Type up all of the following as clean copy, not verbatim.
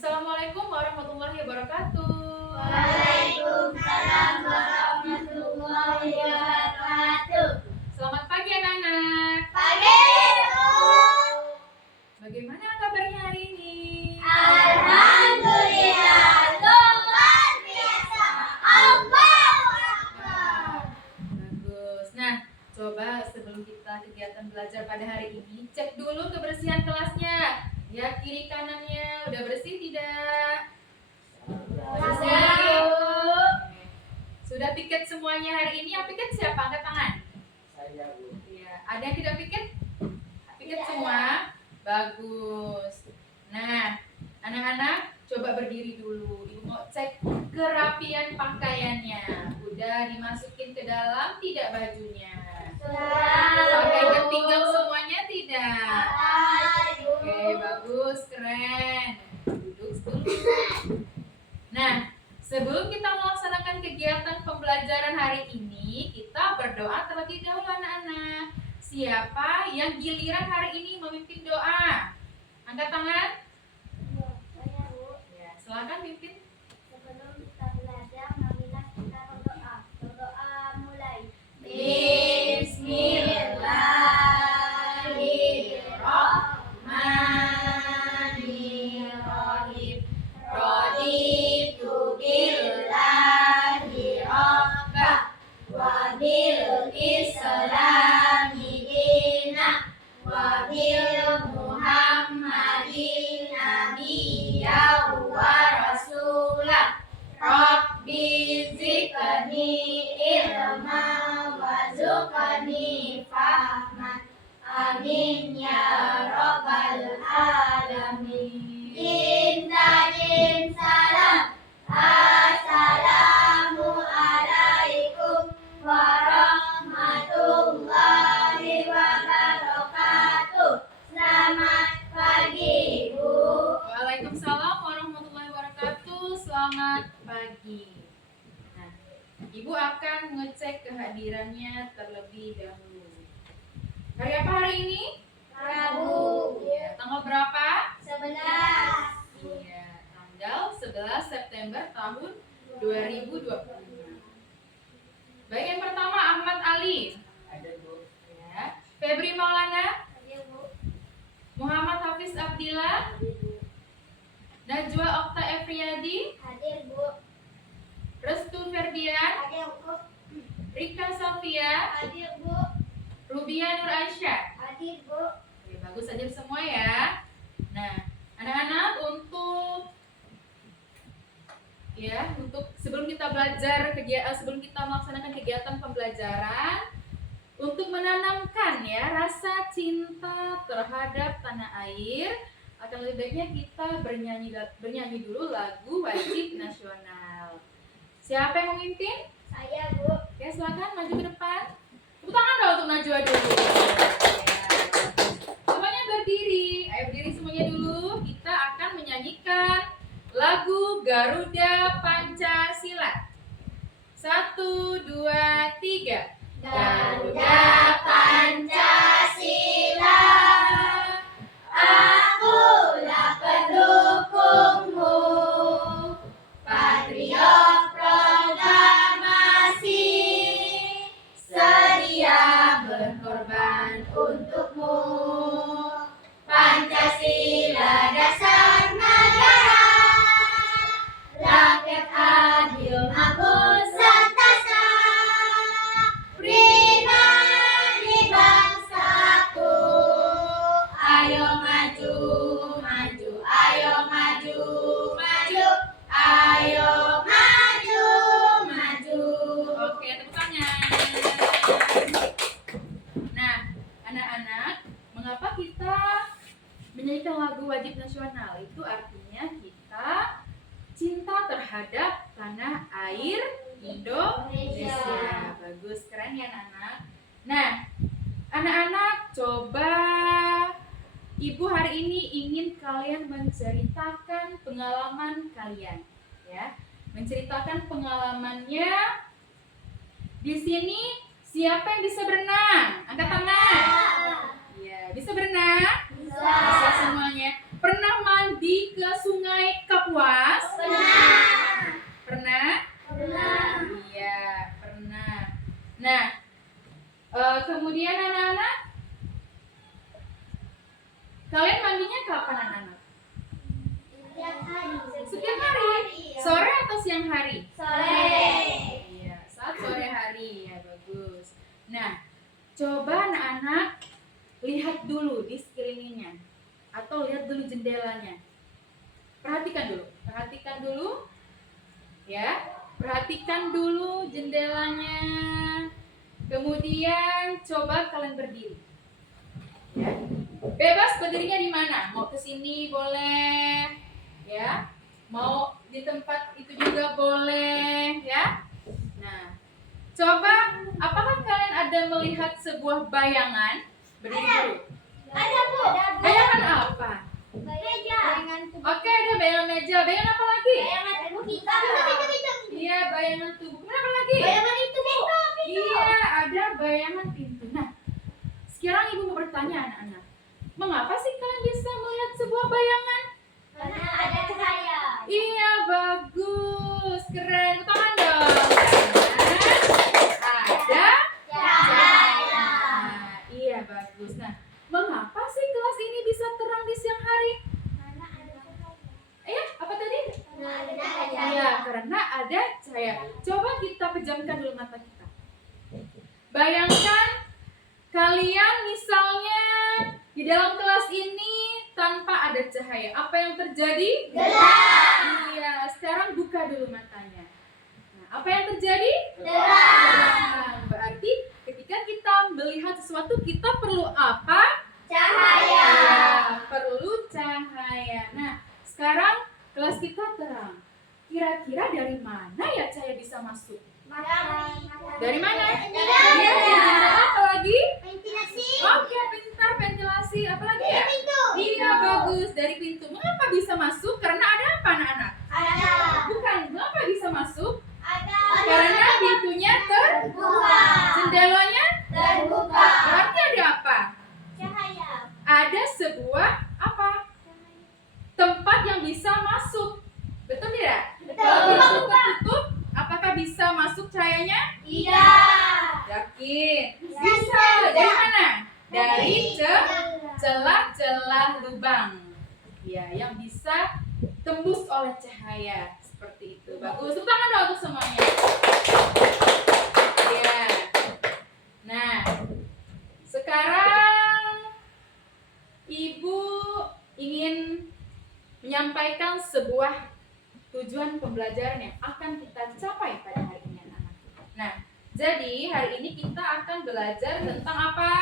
Assalamualaikum warahmatullahi wabarakatuh. Waalaikumsalam warahmatullahi wabarakatuh. Selamat pagi anak-anak. Pagi, Bu. Bagaimana kabarnya hari ini? Alhamdulillah, luar biasa. Allahu Akbar. Bagus. Nah, coba sebelum kita kegiatan belajar pada hari ini, cek dulu kebersihan kelasnya. Ya, kiri kanannya udah bersih tidak? Bersih. Sudah piket semuanya hari ini? Yang piket siapa? Angkat tangan. Saya, Bu. Iya. Ada yang tidak piket? Piket semua? Bagus. Nah, anak-anak coba berdiri dulu. Ibu mau cek kerapian pakaiannya. Udah dimasukin ke dalam tidak bajunya? Pakai ketinggal semuanya tidak? Oke, bagus, keren. Duduk dulu. Nah, sebelum kita melaksanakan kegiatan pembelajaran hari ini, kita berdoa terlebih dahulu anak-anak. Siapa yang giliran hari ini memimpin doa? Angkat tangan. Saya, Bu. Ya, silakan pimpin. Sebelum kita belajar, marilah kita berdoa. Berdoa mulai. Bismillahirrahmanirrahim. Raditu billahi rabba wa bil islami dina wa bil muhammadin nabiyya wa rasulah. Rabbi zidni ilma warzuqni fahman. Amin ya rabbal alamin. Din salam. Assalamu alaikum warahmatullahi wabarakatuh. Selamat pagi, Bu. Waalaikumsalam warahmatullahi wabarakatuh. Selamat pagi. Nah, Ibu akan mengecek kehadirannya terlebih dahulu. Hari apa hari ini? Rabu. Ya, tanggal berapa? 11. Iya, tanggal 11 September tahun 2020. Baik, yang pertama Ahmad Ali. Ada, Bu. Ya. Febri Maulana, Hadir, Bu. Muhammad Hafiz Abdillah, Ada, Bu. Najwa Okta Efriyadi, Hadir, Bu. Restu Ferdian, Hadir, Bu. Rika Sofia, Hadir, Bu. Rubia Nur Aisyah. Hadir, Bu. Oke, bagus aja semua ya. Nah, anak-anak untuk sebelum kita belajar sebelum kita melaksanakan kegiatan pembelajaran, untuk menanamkan ya rasa cinta terhadap tanah air, akan lebih baiknya kita bernyanyi dulu lagu wajib nasional. Siapa yang memimpin? Saya, Bu. Oke, silakan maju ke depan. Tepuk tangan dong untuk Najwa dulu. Semuanya berdiri. Ayo berdiri semuanya dulu. Kita akan menyanyikan lagu Garuda Pancasila. 1, 2, 3. Garuda Pancasila, akulah pendukungmu. Patriot proklamasi, sedia berkorban untukmu. Pancasila dasar negara, rakyat adil makmur santasa. Pribadi bangsaku, ayo maju, maju, ayo maju, maju, ayo maju, maju. Oke, tepuk tangan. Nah, anak-anak, mengapa kita menyanyikan lagu wajib nasional? Itu artinya kita cinta terhadap tanah air Indonesia. Bagus, keren ya anak-anak. Nah, anak-anak coba Ibu hari ini ingin kalian menceritakan pengalaman kalian, ya. Menceritakan pengalamannya. Di sini siapa yang bisa berenang? Angkat tangan. Iya, bisa berenang? Bisa. Bisa semuanya. Pernah mandi ke Sungai Kapuas? Pernah. Pernah? Pernah. Iya, pernah. Nah, kemudian anak-anak, kalian mandinya kapan anak-anak? Setiap hari. Setiap hari? Sore atau siang hari? Sore. Iya, saat sore hari. Ya, bagus. Nah, coba anak-anak lihat dulu di sekelilingnya atau lihat dulu jendelanya. Perhatikan dulu. Ya, perhatikan dulu jendelanya. Kemudian coba kalian berdiri. Ya. Bebas berdirinya di mana? Mau ke sini boleh, ya. Mau di tempat itu juga boleh, ya. Nah, coba apakah kalian ada melihat sebuah bayangan? Berdiri dulu. Ada Bu. Bayangan apa? Meja. Oke, ada bayangan meja. Bayangan apa lagi? Bayangan tubuh kita. Iya, bayangan tubuh. Kenapa lagi? Bayangan itu pintu. Iya, ada bayangan pintu. Nah, sekarang ibu mau bertanya anak-anak. Mengapa sih kalian bisa melihat sebuah bayangan? Karena ada cahaya. Iya, bagus. Keren. Tangan dong. Karena ada Cahaya. Iya, bagus. Nah, mengapa sih kelas ini bisa terang di siang hari? Karena ada cahaya. Apa tadi? Karena ada cahaya. Iya, karena ada cahaya. Coba kita pejamkan dulu mata kita. Bayangkan kalian misalnya di dalam kelas ini tanpa ada cahaya. Apa yang terjadi? Gelap. Iya, sekarang buka dulu matanya. Nah, apa yang terjadi? Terang. Berarti ketika kita melihat sesuatu kita perlu apa? Cahaya. Ya, perlu cahaya. Nah, sekarang kelas kita terang. Kira-kira dari mana ya cahaya bisa masuk? Dari mana? Jendela. Iya, dari jendela. Apa lagi? Ventilasi. Oke, pintar, ventilasi. Apa lagi ya? Pintu. Iya, bagus. Dari pintu. Mengapa bisa masuk? Karena ada apa anak-anak? Ada. Bukan, mengapa bisa masuk? Ada. Karena pintunya Terbuka. jendelanya Terbuka. berarti ada apa? Cahaya. Ada sebuah apa? Tempat yang bisa masuk. Betul tidak? Betul. Kalau pintu tertutup, apakah bisa masuk cahayanya? Tidak. Yakin? Bisa. Bisa. Dari mana? Dari Celah. celah-celah lubang. Ya, yang bisa tembus oleh cahaya seperti itu. Bagus. Tepuk tangan dong untuk semuanya. Ya. Nah, sekarang Ibu ingin menyampaikan sebuah tujuan pembelajaran yang akan kita capai pada hari ini anak-anak. Nah, jadi hari ini kita akan belajar tentang apa?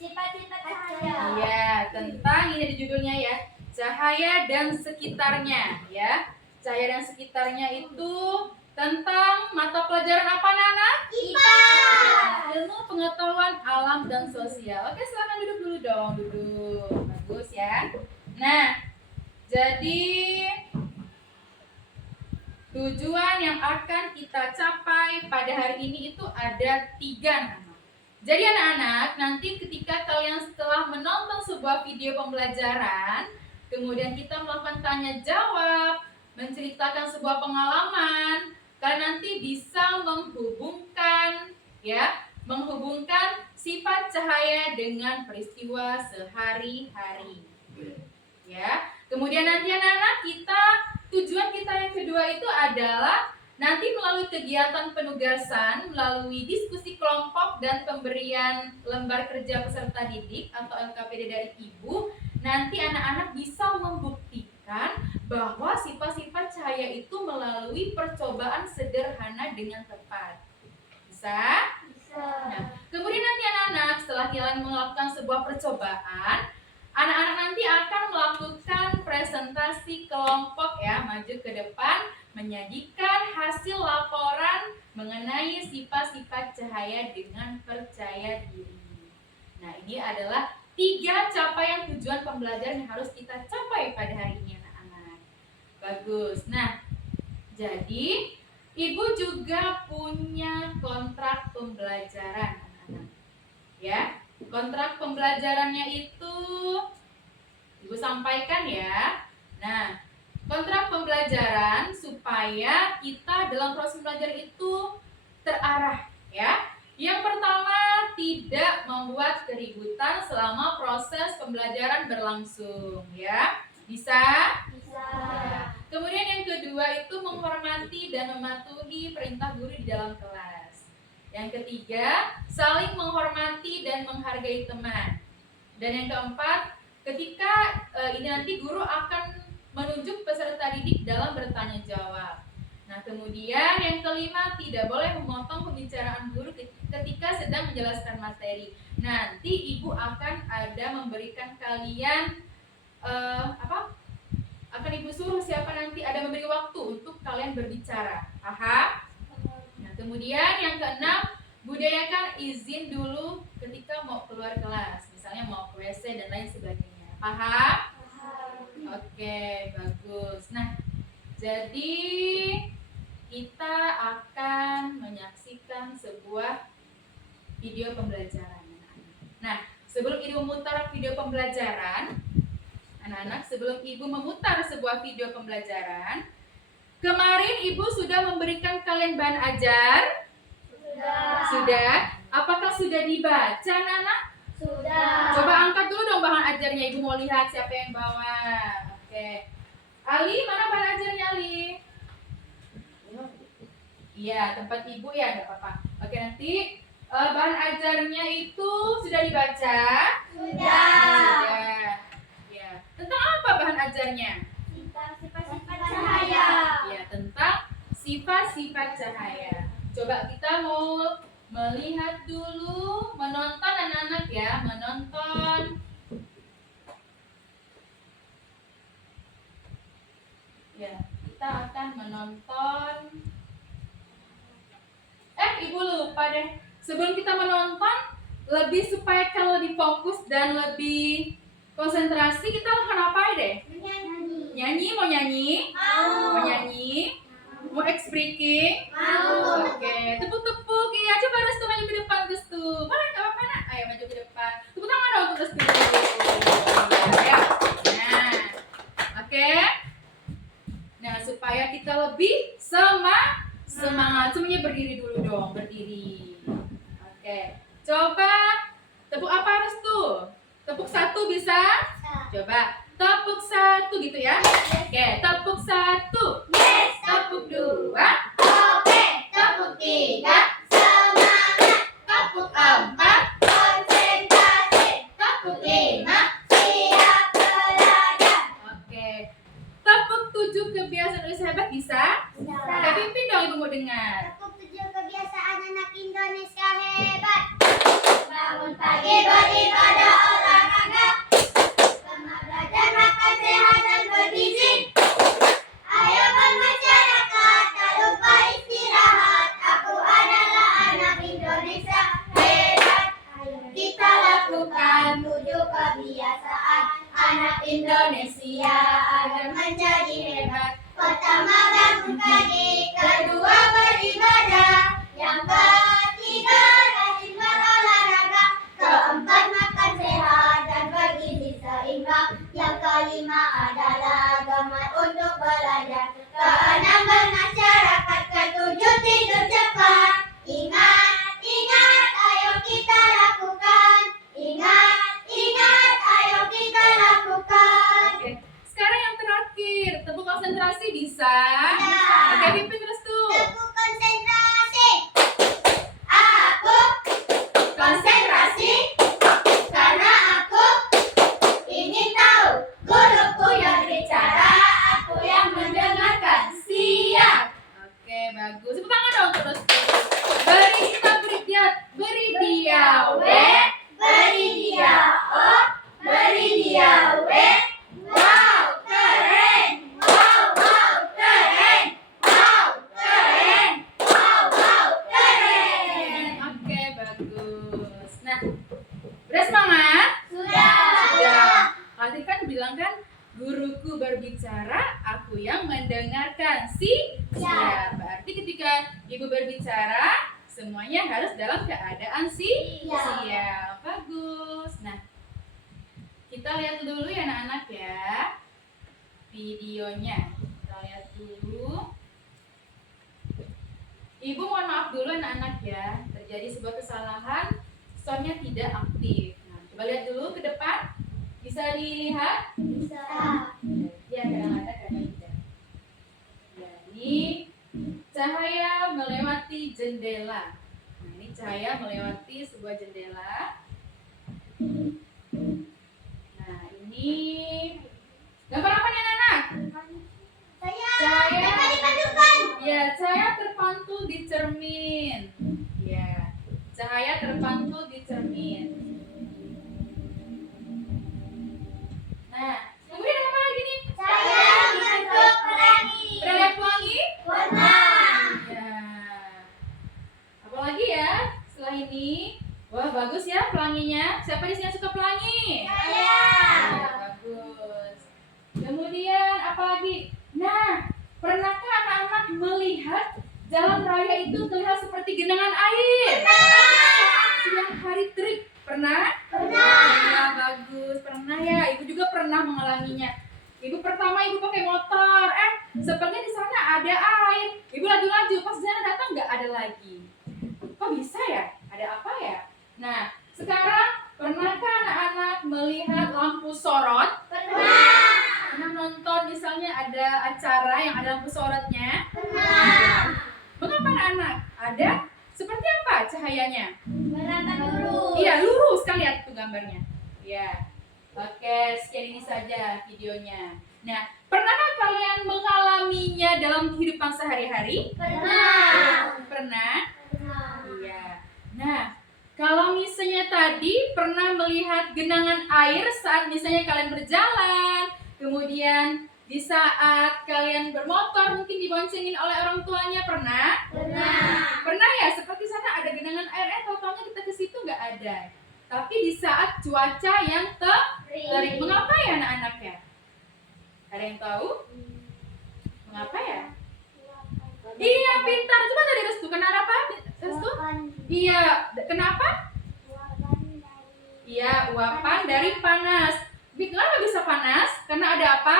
Sifat-sifat cahaya. Iya, tentang ini di judulnya ya, cahaya dan sekitarnya ya. Cahaya dan sekitarnya itu tentang mata pelajaran apa anak-anak? IPA. Ilmu pengetahuan alam dan sosial. Oke, silakan duduk dulu dong, duduk. Bagus ya. Nah, jadi tujuan yang akan kita capai pada hari ini itu ada 3 anak. Jadi anak-anak, nanti ketika kalian setelah menonton sebuah video pembelajaran, kemudian kita melakukan tanya jawab, menceritakan sebuah pengalaman, kalian nanti bisa menghubungkan sifat cahaya dengan peristiwa sehari-hari. Ya. Kemudian nanti anak-anak tujuan kita yang kedua itu adalah nanti melalui kegiatan penugasan, melalui diskusi kelompok dan pemberian lembar kerja peserta didik atau LKPD dari Ibu, nanti anak-anak bisa membuktikan bahwa sifat-sifat cahaya itu melalui percobaan sederhana dengan tepat. Bisa? Nah, kemudian nanti anak-anak setelah kalian melakukan sebuah percobaan, anak-anak nanti akan melakukan presentasi kelompok ya, maju ke depan menyajikan hasil laporan mengenai sifat-sifat cahaya dengan percaya diri. Nah, ini adalah 3 capaian tujuan pembelajaran yang harus kita capai pada hari ini anak-anak. Bagus. Nah, jadi Ibu juga punya kontrak pembelajaran anak-anak. Ya, kontrak pembelajarannya itu Ibu sampaikan ya. Nah, kontrak pembelajaran supaya kita dalam proses belajar itu terarah ya. Yang pertama, tidak membuat keributan selama proses pembelajaran berlangsung ya. Bisa? Bisa. Ya. Kemudian yang kedua itu menghormati dan mematuhi perintah guru di dalam kelas. Yang ketiga, saling menghormati dan menghargai teman. Dan yang keempat, ketika ini nanti guru akan menunjuk peserta didik dalam bertanya jawab. Nah, kemudian yang kelima, tidak boleh memotong pembicaraan guru ketika sedang menjelaskan materi. Nanti ibu akan ada memberikan kalian akan ibu suruh siapa nanti ada memberi waktu untuk kalian berbicara. Paham? Nah, kemudian yang keenam, budayakan izin dulu ketika mau keluar kelas, misalnya mau ke WC dan lain sebagainya. Paham? Oke, bagus. Nah, jadi kita akan menyaksikan sebuah video pembelajaran. Nah, sebelum ibu memutar video pembelajaran, anak-anak, sebelum ibu memutar sebuah video pembelajaran, kemarin ibu sudah memberikan kalian bahan ajar? Sudah. Apakah sudah dibaca, anak-anak? Sudah. Coba angkat dulu dong bahan ajarnya, ibu mau lihat siapa yang bawa. Oke. Ali, mana bahan ajarnya, Ali? Iya, tempat ibu ya, nggak apa-apa. Oke, nanti bahan ajarnya itu sudah dibaca? Sudah. Ya. Tentang apa bahan ajarnya? Sifat-sifat cahaya. Ya, tentang sifat-sifat cahaya. Coba kita mau melihat dulu, menonton anak-anak ya, menonton. Ya, kita akan menonton. Ibu lupa deh. Sebelum kita menonton, lebih supaya kalau lebih fokus dan lebih konsentrasi, kita akan apa deh? Menyanyi. Nyanyi, mau nyanyi? Mau nyanyi? Mau speaking? Oke, tepuk-tepuk. Iya, coba Restu maju ke depan, Restu. Boleh, nggak apa-apa, nak? Ayo maju ke depan. Tepuk tangan dong untuk Restu. Ayo. Nah, oke. Nah, supaya kita lebih semangat. Semuanya berdiri dulu dong, berdiri. Oke, coba tepuk apa Restu? Tepuk satu bisa? Coba tepuk satu gitu ya. Oke, tepuk satu. Yes. Tepuk dua. Oke. Tepuk tiga. Semangat. Tepuk empat. Konsentrasi. Tepuk lima. Siap belajar. Oke, tepuk tujuh kebiasaan Indonesia hebat bisa? Kak Pimpin dong ibu mau dengar. Tepuk 7 kebiasaan anak Indonesia hebat. Bangun pagi beribadah olahraga. Semangat belajar makan sehat dan bergizi. Ayo bermasyarakat, tak lupa istirahat. Aku adalah anak Indonesia hebat. Ayo kita lakukan 7 kebiasaan anak Indonesia agar menjadi hebat. Pertama bangun pagi, kedua beribadah, yang ketiga rajin berolahraga, keempat makan sehat dan bergizi seimbang, yang kelima adalah gemar untuk belajar, keenam bermasyarakat, ketujuh tidur cepat. Ingat, ingat, ayo kita lakukan. Ingat, ingat, ayo kita lakukan. Oke, sekarang yang terakhir, tepuk konsentrasi bisa? Oke, Pimpin Restu. Tepuk konsentrasi. Aku konsentrasi karena aku ingin tahu. Guruku yang bicara, aku yang mendengarkan. Siap. Oke, bagus. Tepuk tangan dong terus. Beri kita beri dia W, Beri dia O, beri dia W. Wow, keren. Wow, wow, keren. Wow, keren. Wow, wow, keren. Oke, bagus. Nah, udah semangat? Sudah. Tadi kan bilang kan, guruku berbicara, aku yang mendengarkan. Siap. Berarti ketika ibu berbicara, semuanya harus dalam keadaan siap. Bagus. Nah, Kita lihat dulu ya anak-anak ya videonya. Kita lihat dulu. Ibu mohon maaf dulu anak-anak ya. Terjadi sebuah kesalahan, soundnya tidak aktif. Nah, coba lihat dulu ke depan. Bisa dilihat? Bisa. Ya, kadang ada, kadang tidak. Jadi, cahaya melewati jendela. Nah, ini cahaya melewati sebuah jendela. Nah, ini gambar apa nih anak-anak? Saya dapat dipadukan. Ya, cahaya terpantul di cermin. Ya, cahaya terpantul di cermin. Nah, kemudian apa lagi nih? Saya bentuk pelangi. Pernah lihat pelangi? Pernah. Ya. Apalagi ya? Setelah ini, wah bagus ya pelanginya. Siapa di sini yang suka pelangi? Saya. Ya, bagus. Kemudian apa lagi? Nah, pernahkah anak-anak melihat jalan raya itu terlihat seperti genangan air? Siang hari terik. Pernah? Pernah. Ya, bagus. Pernah ya. Ibu juga pernah mengalaminya. Ibu pertama ibu pakai motor. Sepertinya di sana ada air. Ibu laju-laju. Pas di sana datang nggak ada lagi. Kok bisa ya? Ada apa ya? Nah, sekarang pernahkah anak-anak melihat lampu sorot? Pernah. Pernah nonton misalnya ada acara yang ada lampu sorotnya? Pernah. Mengapa anak-anak? Ada? Seperti apa cahayanya? Merata lurus. Iya, lurus kan lihat tuh gambarnya. Iya. Oke, sekian ini saja videonya. Nah, pernahkah kalian mengalaminya dalam kehidupan sehari-hari? Pernah. Pernah? Pernah. Iya. Nah, kalau misalnya tadi pernah melihat genangan air saat misalnya kalian berjalan, kemudian di saat kalian bermotor mungkin diboncengin oleh orang tuanya, pernah? Pernah. Pernah ya, seperti sana ada genangan air, tahu-taunya kita ke situ nggak ada. Tapi di saat cuaca yang terik, mengapa ya anak-anak ya? Ada yang tahu? Mengapa ya? Iya, pintar. Coba dari Restu, kenapa? Restu? Iya, kenapa? Iya, uapan dari panas. Kenapa bisa panas? Karena ada apa?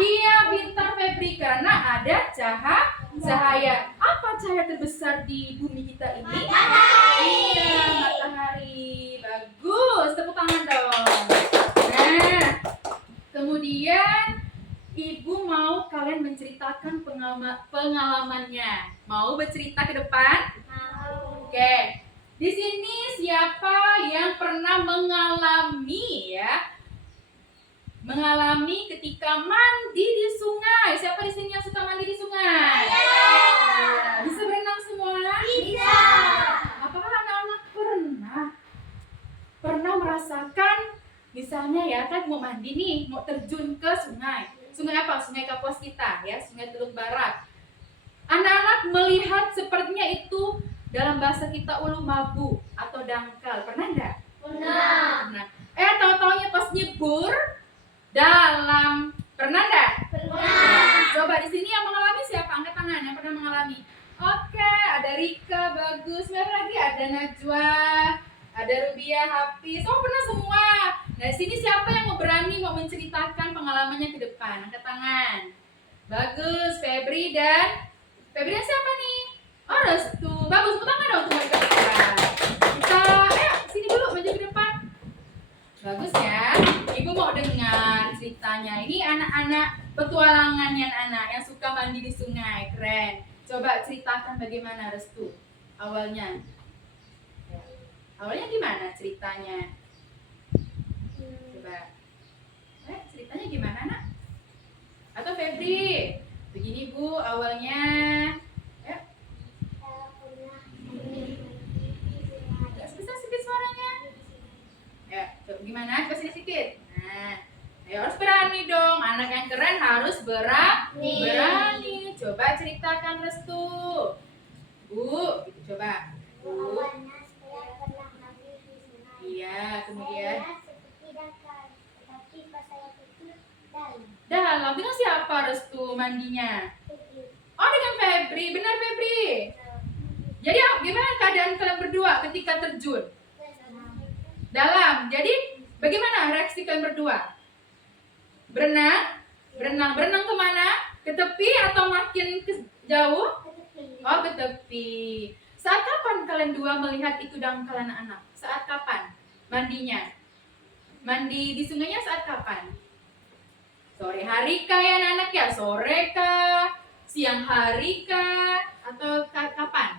Iya, pintar Febri, karena ada cahaya. Apa cahaya terbesar di bumi kita ini? Iya, matahari. Bagus, tepuk tangan dong. Nah, kemudian Ibu mau kalian menceritakan pengalamannya. Mau bercerita ke depan? Oke. Di sini siapa yang pernah mengalami ya? Mengalami ketika mandi di sungai. Siapa di sini yang suka mandi di sungai? Ya. Bisa berenang semua? Bisa. Apakah anak-anak pernah merasakan misalnya ya kan mau mandi nih, mau terjun ke sungai. Sungai apa? Sungai Kapuas kita ya, Sungai Teluk Barat. Anak-anak melihat sepertinya itu dalam bahasa kita ulu mabu atau dangkal. Pernah enggak? Pernah. Pernah. Tahu-taunya pas nyebur dalam. Pernah enggak? Pernah. Coba di sini yang mengalami siapa? Angkat tangan yang pernah mengalami. Oke, ada Rika, bagus. Siapa lagi? Ada Najwa, ada Rubia, Hafiz. Oh, pernah semua. Nah, di sini siapa yang mau berani mau menceritakan pengalamannya ke depan? Angkat tangan. Bagus, Febri dan siapa nih? Oh, Restu. Bagus, tepuk tangan dong untuk mereka berdua. Kita, sini dulu, maju ke depan. Bagus ya. Ibu mau dengar ceritanya. Ini anak-anak petualangannya anak yang suka mandi di sungai. Keren. Coba ceritakan bagaimana Restu awalnya. Ya. Awalnya gimana ceritanya? Coba. Ceritanya gimana, Nak? Atau Febri? Begini, Bu, awalnya. Ya. Bisa sedikit suaranya. Ya, coba gimana? Coba sini sedikit. Nah, ayo harus berani dong. Anak yang keren harus berani. Coba ceritakan Restu. Bu, gitu coba. Bu. Awalnya saya pernah mandi di sungai. Iya, kemudian. Saya seperti dangkal, tetapi pas saya terjun dalam. Dalam dengan siapa Restu mandinya? Oh, dengan Febri. Benar Febri. Jadi gimana keadaan kalian berdua ketika terjun? Dalam. Jadi Bagaimana reaksi kalian berdua? Berenang? Berenang kemana? Ke tepi atau makin jauh? Oh, ke tepi. Saat kapan kalian dua melihat itu dangkal anak-anak? Saat kapan mandinya? Mandi di sungainya saat kapan? Sore hari kah ya anak-anak ya? Sore kah? Siang hari kah? Atau kapan?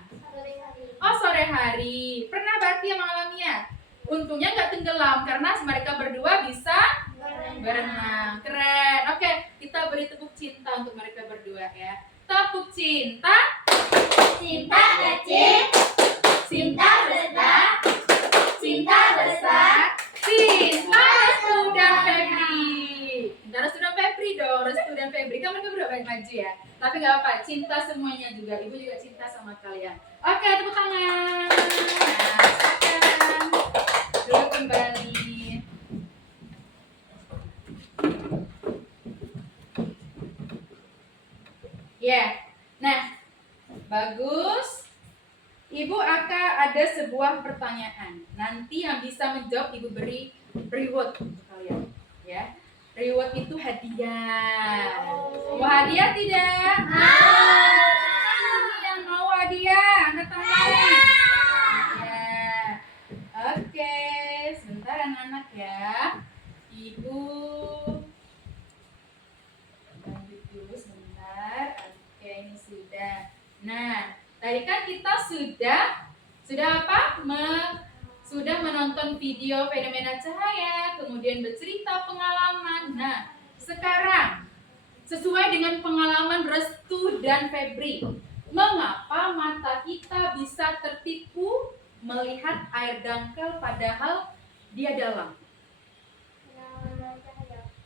Oh, sore hari. Pernah berarti yang mengalaminya? Untungnya nggak tenggelam karena mereka berdua bisa berenang. Keren. Oke, kita beri tepuk cinta untuk mereka berdua ya. Tepuk cinta. Cinta kecil, cinta besar, Cinta besar. Cinta Restu dan Febri. Cinta Restu dan Febri dong. Restu dan Febri kan mereka berdua baik maju ya. Tapi nggak apa, cinta semuanya juga. Ibu juga cinta sama kalian. Oke, tepuk tangan. Nah, silakan. Duduk kembali. Ya, nah, bagus. Ibu akan ada sebuah pertanyaan. Nanti yang bisa menjawab Ibu beri reward untuk kalian. Ya, reward itu hadiah. Mau hadiah tidak? Yang mau hadiah, angkat tangan. Ya, oke. Sebentar anak-anak ya. Ibu lanjut dulu sebentar. Oke, ini sudah. Nah, tadi kan kita sudah apa? Sudah menonton video fenomena cahaya, kemudian bercerita pengalaman. Nah, sekarang sesuai dengan pengalaman Restu dan Febri, mengapa mata kita bisa tertipu melihat air dangkal padahal dia dalam?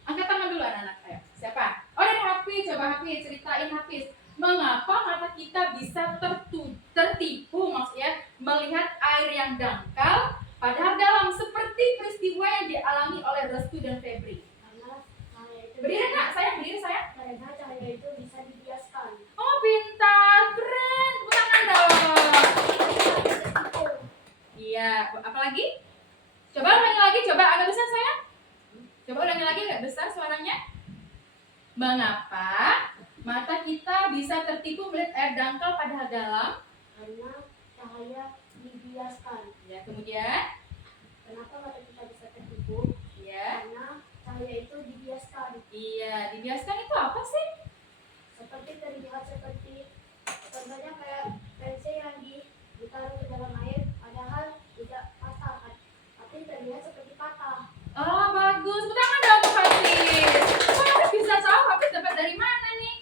Angkat tangan dulu anak-anak. Ayo, siapa? Oh, dari Hafiz. Coba Hafiz, ceritain Hafiz. Mengapa mata kita bisa tertipu maksudnya melihat air yang dangkal padahal dalam seperti peristiwa yang dialami oleh Restu dan Febri? Berdiri nak, saya berdiri saya. Karena cahaya itu bisa dibiaskan. Oh, pintar, keren. Tepuk tangan dong. Iya, apa lagi? Coba ulangi lagi, coba agak besar saya. Coba ulangi lagi agak besar suaranya. Mengapa mata kita bisa tertipu melihat air dangkal padahal dalam? Karena cahaya dibiaskan. Ya, kemudian? Kenapa mata kita bisa tertipu? Ya. Karena cahaya itu dibiaskan. Iya, dibiaskan itu apa sih? Seperti terlihat seperti contohnya kayak pensil yang ditaruh ke dalam air padahal tidak patah kan, tapi terlihat seperti patah. Oh, bagus. Tepuk tangan dong untuk Hafiz. Kok Hafiz bisa tahu? Hafiz dapat dari mana nih?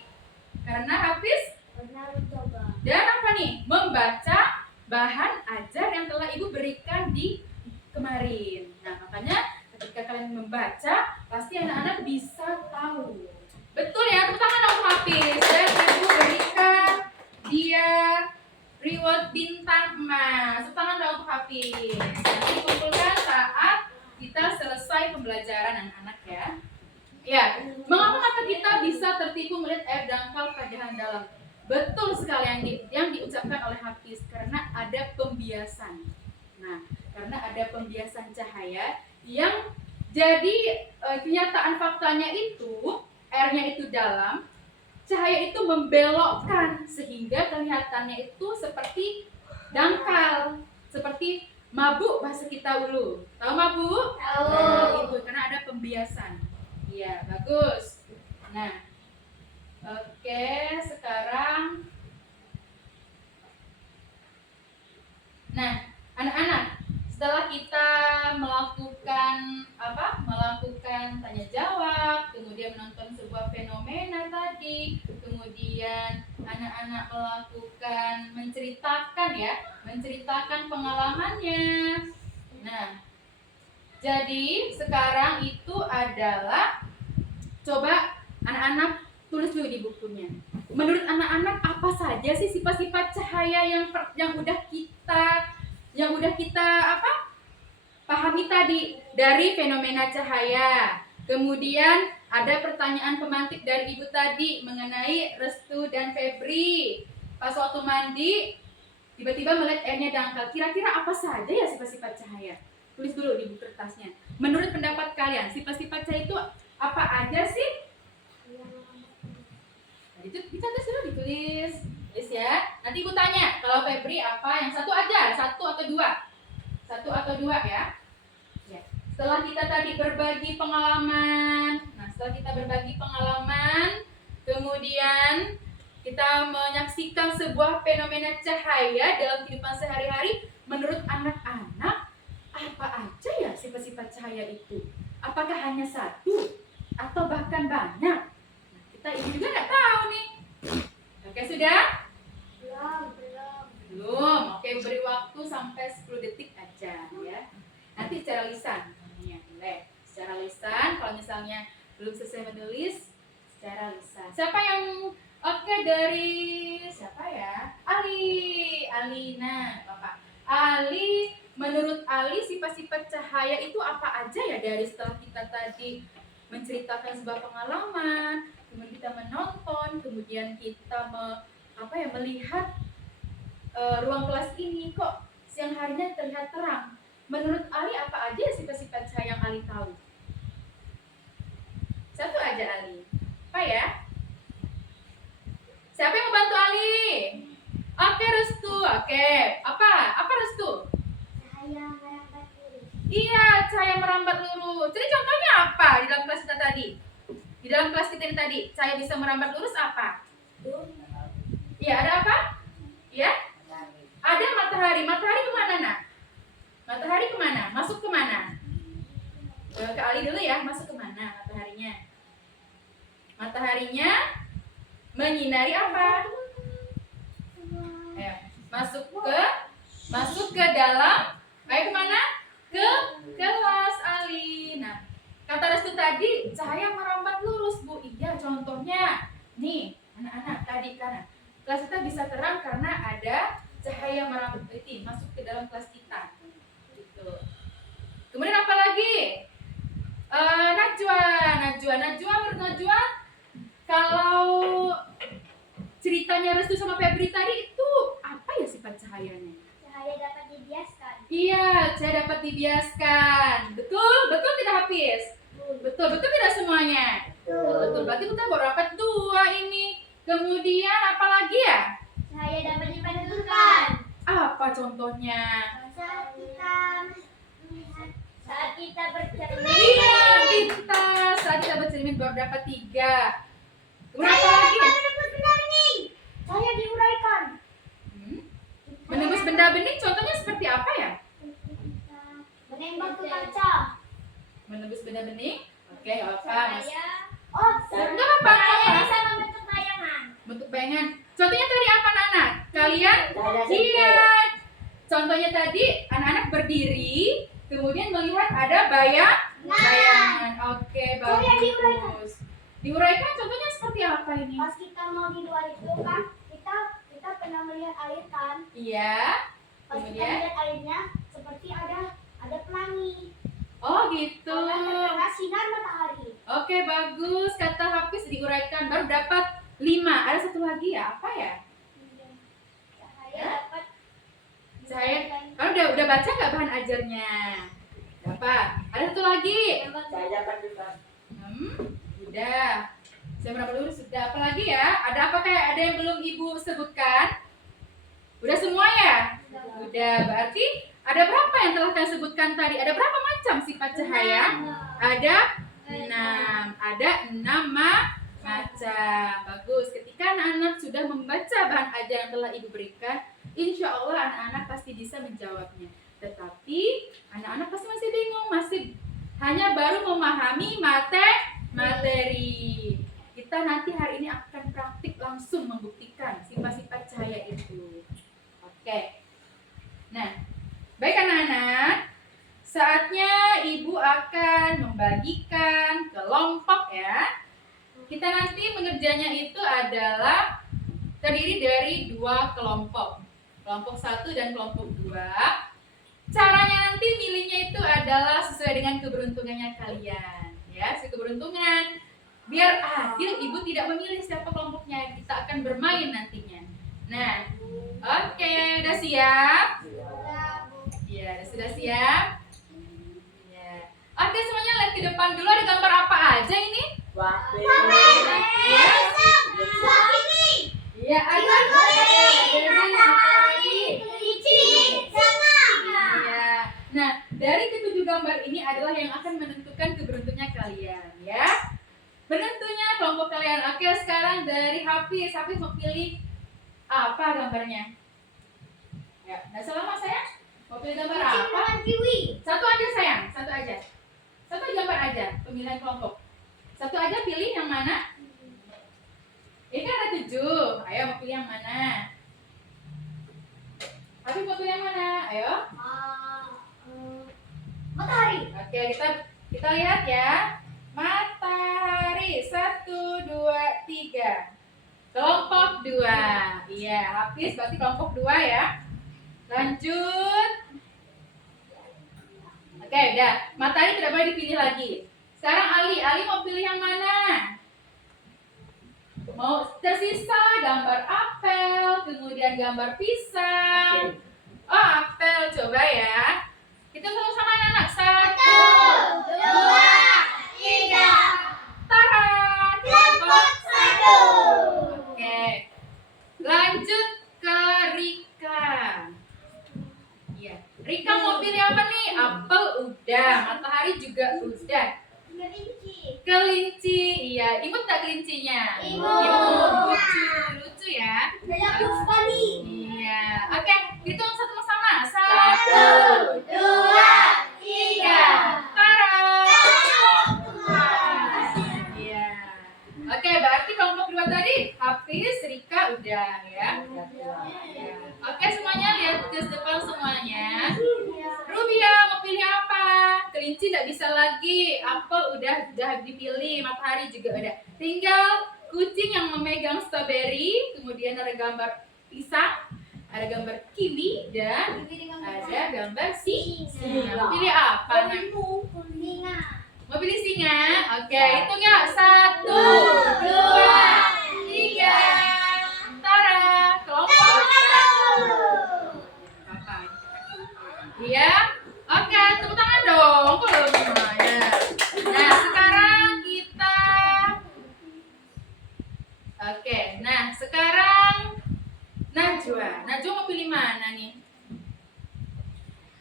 Karena Hafiz Pernah mencoba. dan apa nih? Membaca bahan ajar yang telah Ibu berikan di kemarin. Nah, makanya ketika kalian membaca, pasti anak-anak bisa tahu. Betul ya? Tepuk tangan dong untuk Hafiz. Dan Ibu berikan dia reward bintang emas. Tepuk tangan dong untuk Hafiz. Nanti kumpulkan saat kita selesai pembelajaran anak-anak ya. Ya, mengapa mata kita bisa tertipu melihat air dangkal padahal dalam? Betul sekali yang diucapkan oleh Hafiz, karena ada pembiasan. Nah, karena ada pembiasan cahaya yang jadi kenyataan faktanya itu airnya itu dalam, cahaya itu membelokkan sehingga kelihatannya itu seperti dangkal, seperti mabuk bahasa kita dulu. Tahu mabuk? Tahu. Nah, itu karena ada pembiasan. Iya, bagus. Nah, oke, sekarang nah, anak-anak, setelah kita melakukan apa? Melakukan tanya jawab, kemudian menonton sebuah fenomena tadi, kemudian anak-anak melakukan menceritakan pengalamannya. Nah, jadi sekarang itu adalah coba anak-anak tulis dulu di bukunya. Menurut anak-anak apa saja sih sifat-sifat cahaya yang udah kita apa? Pahami tadi dari fenomena cahaya. Kemudian ada pertanyaan pemantik dari Ibu tadi mengenai Restu dan Febri. Pas waktu mandi tiba-tiba melihat airnya dangkal. Kira-kira apa saja ya sifat-sifat cahaya? Tulis dulu di buku kertasnya. Menurut pendapat kalian, sifat-sifat cahaya itu apa aja sih? Nah, itu bisa sudah ditulis. Tulis ya. Nanti ibu tanya, kalau Febri apa? Yang satu aja, satu atau dua? Satu atau dua ya. Ya. Setelah kita tadi berbagi pengalaman, kemudian kita menyaksikan sebuah fenomena cahaya dalam kehidupan sehari-hari. Menurut anak-anak, apa aja ya sifat-sifat cahaya itu? Apakah hanya satu atau bahkan banyak? Nah, kita ini juga nggak tahu nih. Oke, sudah? Belum. Oke, beri waktu sampai 10 detik aja ya. Nanti secara lisan. Boleh. Secara lisan, kalau misalnya belum selesai menulis, secara lisan. Siapa yang oke dari siapa ya? Ali. Nah, Bapak. Ali, menurut Ali sifat-sifat cahaya itu apa aja ya dari setelah kita tadi menceritakan sebuah pengalaman, kemudian kita menonton, kemudian kita melihat ruang kelas ini kok siang harinya terlihat terang. Menurut Ali apa aja sifat-sifat cahaya yang Ali tahu? Satu aja Ali. Apa ya? Siapa yang mau bantu Ali? Oke, Restu. Oke. Apa Restu? Cahaya merambat lurus. Iya, cahaya merambat lurus. Jadi contohnya apa di dalam kelas kita tadi? Di dalam kelas kita ini tadi, cahaya bisa merambat lurus apa? Iya, ada apa? Iya? Ada matahari. Matahari kemana, nak? Matahari kemana? Masuk kemana? Ke Ali dulu ya. Masuk kemana mataharinya? Mataharinya menyinari apa? Ayo, masuk ke dalam. Ayo kemana? Ke kelas Ali. Nah, kata Restu tadi cahaya merambat lurus, Bu. Iya, contohnya nih, anak-anak tadi kan kelas kita bisa terang karena ada cahaya merambat itu masuk ke dalam kelas kita. Gitu. Kemudian apa lagi? Najwa. Menurut Najwa, kalau ceritanya Restu sama Febri tadi itu apa ya sifat cahayanya? Cahaya dapat dibiaskan. Iya, saya dapat dibiaskan. Betul tidak Hafiz? Betul tidak semuanya? Betul. Berarti kita baru dapat 2 ini. Kemudian apa lagi ya? Cahaya dapat dipanturkan. Apa contohnya? Saat kita bercermin. Iya, saat kita bercermin baru dapat 3. Kemudian apa lagi? Cahaya diuraikan. Menembus benda bening contohnya seperti apa ya? Menembak ke kaca. Menembus benda bening? Oke, apa? Mas? Cahaya Enggak apa-apa. cahaya bisa membentuk bayangan. Bentuk bayangan. Contohnya tadi apa, Nana? Kalian? Iya. Contohnya tadi anak-anak berdiri, kemudian melihat ada bayangan. Oke, bagus. Diuraikan contohnya seperti apa ini? Pas kita mau di luar itu kan kita pernah melihat air kan. Iya. Pas kita Kemudian? lihat airnya seperti ada pelangi. Oh, gitu. Karena terkena sinar matahari. Oke, bagus. Kata Hafiz diuraikan baru dapat 5. Ada satu lagi ya? Apa ya? Cahaya dapat Cahaya. Kalau udah baca nggak bahan ajarnya? Dapat. Ada satu lagi. Saya dapat juga. Udah. Saya berapa dulu sudah. Apa lagi ya? Ada apa kayak ada yang belum Ibu sebutkan? Udah semua ya? Udah. Berarti ada berapa yang telah kalian sebutkan tadi? Ada berapa macam sifat cahaya? Ada 6. Ada 6 macam. Bagus. Ketika anak-anak sudah membaca bahan ajar yang telah Ibu berikan, insya Allah anak-anak pasti bisa menjawabnya. Tetapi anak-anak pasti masih bingung, masih hanya baru memahami materi. Kita nanti hari ini akan praktik langsung membuktikan sifat-sifat cahaya itu. Oke. Nah, baik anak-anak, saatnya Ibu akan membagikan kelompok ya. Kita nanti mengerjanya itu adalah terdiri dari 2 kelompok. Kelompok 1 dan kelompok 2. Caranya nanti milihnya itu adalah sesuai dengan keberuntungannya kalian. Ya, sesuai keberuntungan. Biar adil, Ibu tidak memilih siapa kelompoknya. Kita akan bermain nantinya. Nah, oke, udah siap? Ya, sudah siap? Ya. Oke, semuanya lihat ke depan dulu, ada gambar apa aja ini? Wape. Iya, ada Iya. Nah, dari ketujuh gambar ini adalah yang akan menentukan keberuntungannya kalian, ya. Penentunya kelompok kalian. Oke, sekarang dari Hafiz. Hafiz mau pilih apa gambarnya? Ya, nggak salah mas sayang. Mau pilih gambar apa? Satu aja sayang, satu aja. Satu gambar aja, pemilihan kelompok. Satu aja pilih yang mana? Ini kan ada 7. Ayo mau pilih yang mana? Hafiz mau pilih yang mana? Ayo. Matahari. Oke, kita lihat ya. Matahari 1, 2, 3. Kelompok 2. Iya, Hafiz berarti kelompok 2 ya. Lanjut. Oke, udah. Matahari tidak boleh dipilih lagi. Sekarang Ali mau pilih yang mana? Mau tersisa gambar apel, kemudian gambar pisang. Oh, apel. Coba ya. Kita sama-sama anak-anak. 1, 2, 3. Tara. Kelompok 1. Oke. Lanjut ke Rika. Iya. Rika mau pilih apa nih? Apel udah, matahari juga udah. Kelinci. Iya, imut tak kelincinya? Imut. Lucu ya. sekali. Iya. Oke, hitung sama-sama. 1, 2, 3. Tara. Iya. Oke, berarti kelompok 2 tadi Hafiz, Rika udah ya. Iya. Oke, semuanya lihat ke depan semuanya. Rubia mau pilih apa? Kelinci tidak bisa lagi. Apel udah dipilih, matahari juga udah. Tinggal kucing yang memegang strawberry, kemudian ada gambar pisang, ada gambar kiwi dan ada gambar singa. Mau pilih apa? Nah, mau pilih singa? Oke, hitung ya. 1, 2, 3. Tara, kelompok 1. Apa? Iya. Oke, tepuk tangan dong. Kok belum semuanya? Nah, sekarang kita Oke, nah sekarang Najwa mau pilih mana nih?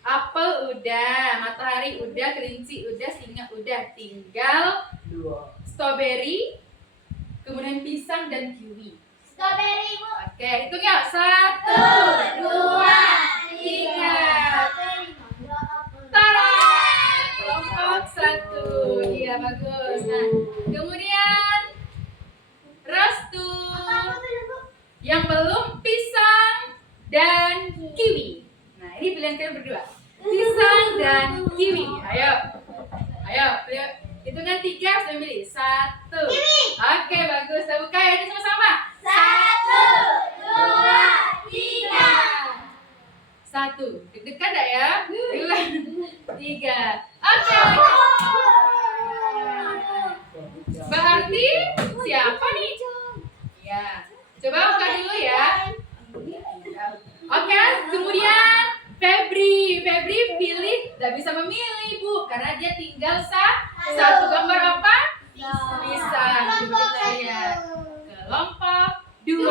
Apel udah, matahari udah, kelinci udah, singa udah. Tinggal 2. strawberry, kemudian pisang dan kiwi. Strawberry, Bu. Oke, hitung ya. 1, 2, 3. Tara, kelompok 1. Iya, bagus. Nah, kemudian Restu. Yang belum pisang dan kiwi. Nah, ini pilihan kalian berdua. Pisang dan kiwi. Ayo. Pilih. Hitungan 3 sudah milih. 1. Kiwi. Oke, bagus. Kita buka ya ini sama-sama. 1, 2, 3. 1. Deg-degan enggak ya? 2, 3. Oke. Berarti siapa nih? Ya. Coba buka dulu ya. Oke, kemudian Febri pilih, tidak bisa memilih Bu, karena dia tinggal satu gambar apa? Pisang. Coba kita lihat. Kelompok 2.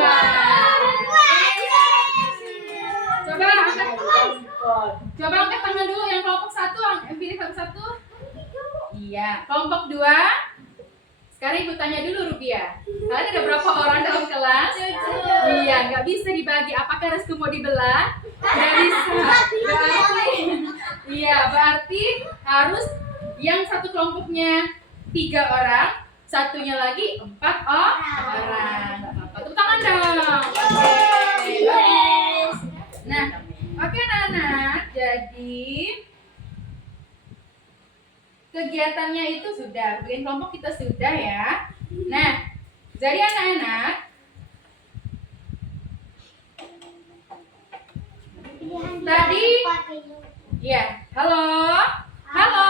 Coba angkat tangan dulu yang kelompok 1, pilih satu-satu. Iya, kelompok 2. Sekarang Ibu tanya dulu Rubia. Kalian ada berapa orang dalam kelas? Iya, nggak bisa dibagi. Apakah Restu mau dibelah? Nggak bisa. Berarti harus yang satu kelompoknya 3 orang, satunya lagi 4 orang. Nggak apa-apa. Tepuk tangan dong. Oke, bagus. Nah, oke anak-anak. Jadi kegiatannya itu sudah, bikin kelompok kita sudah ya. Nah, jadi anak-anak, tadi, ya, halo, Hai.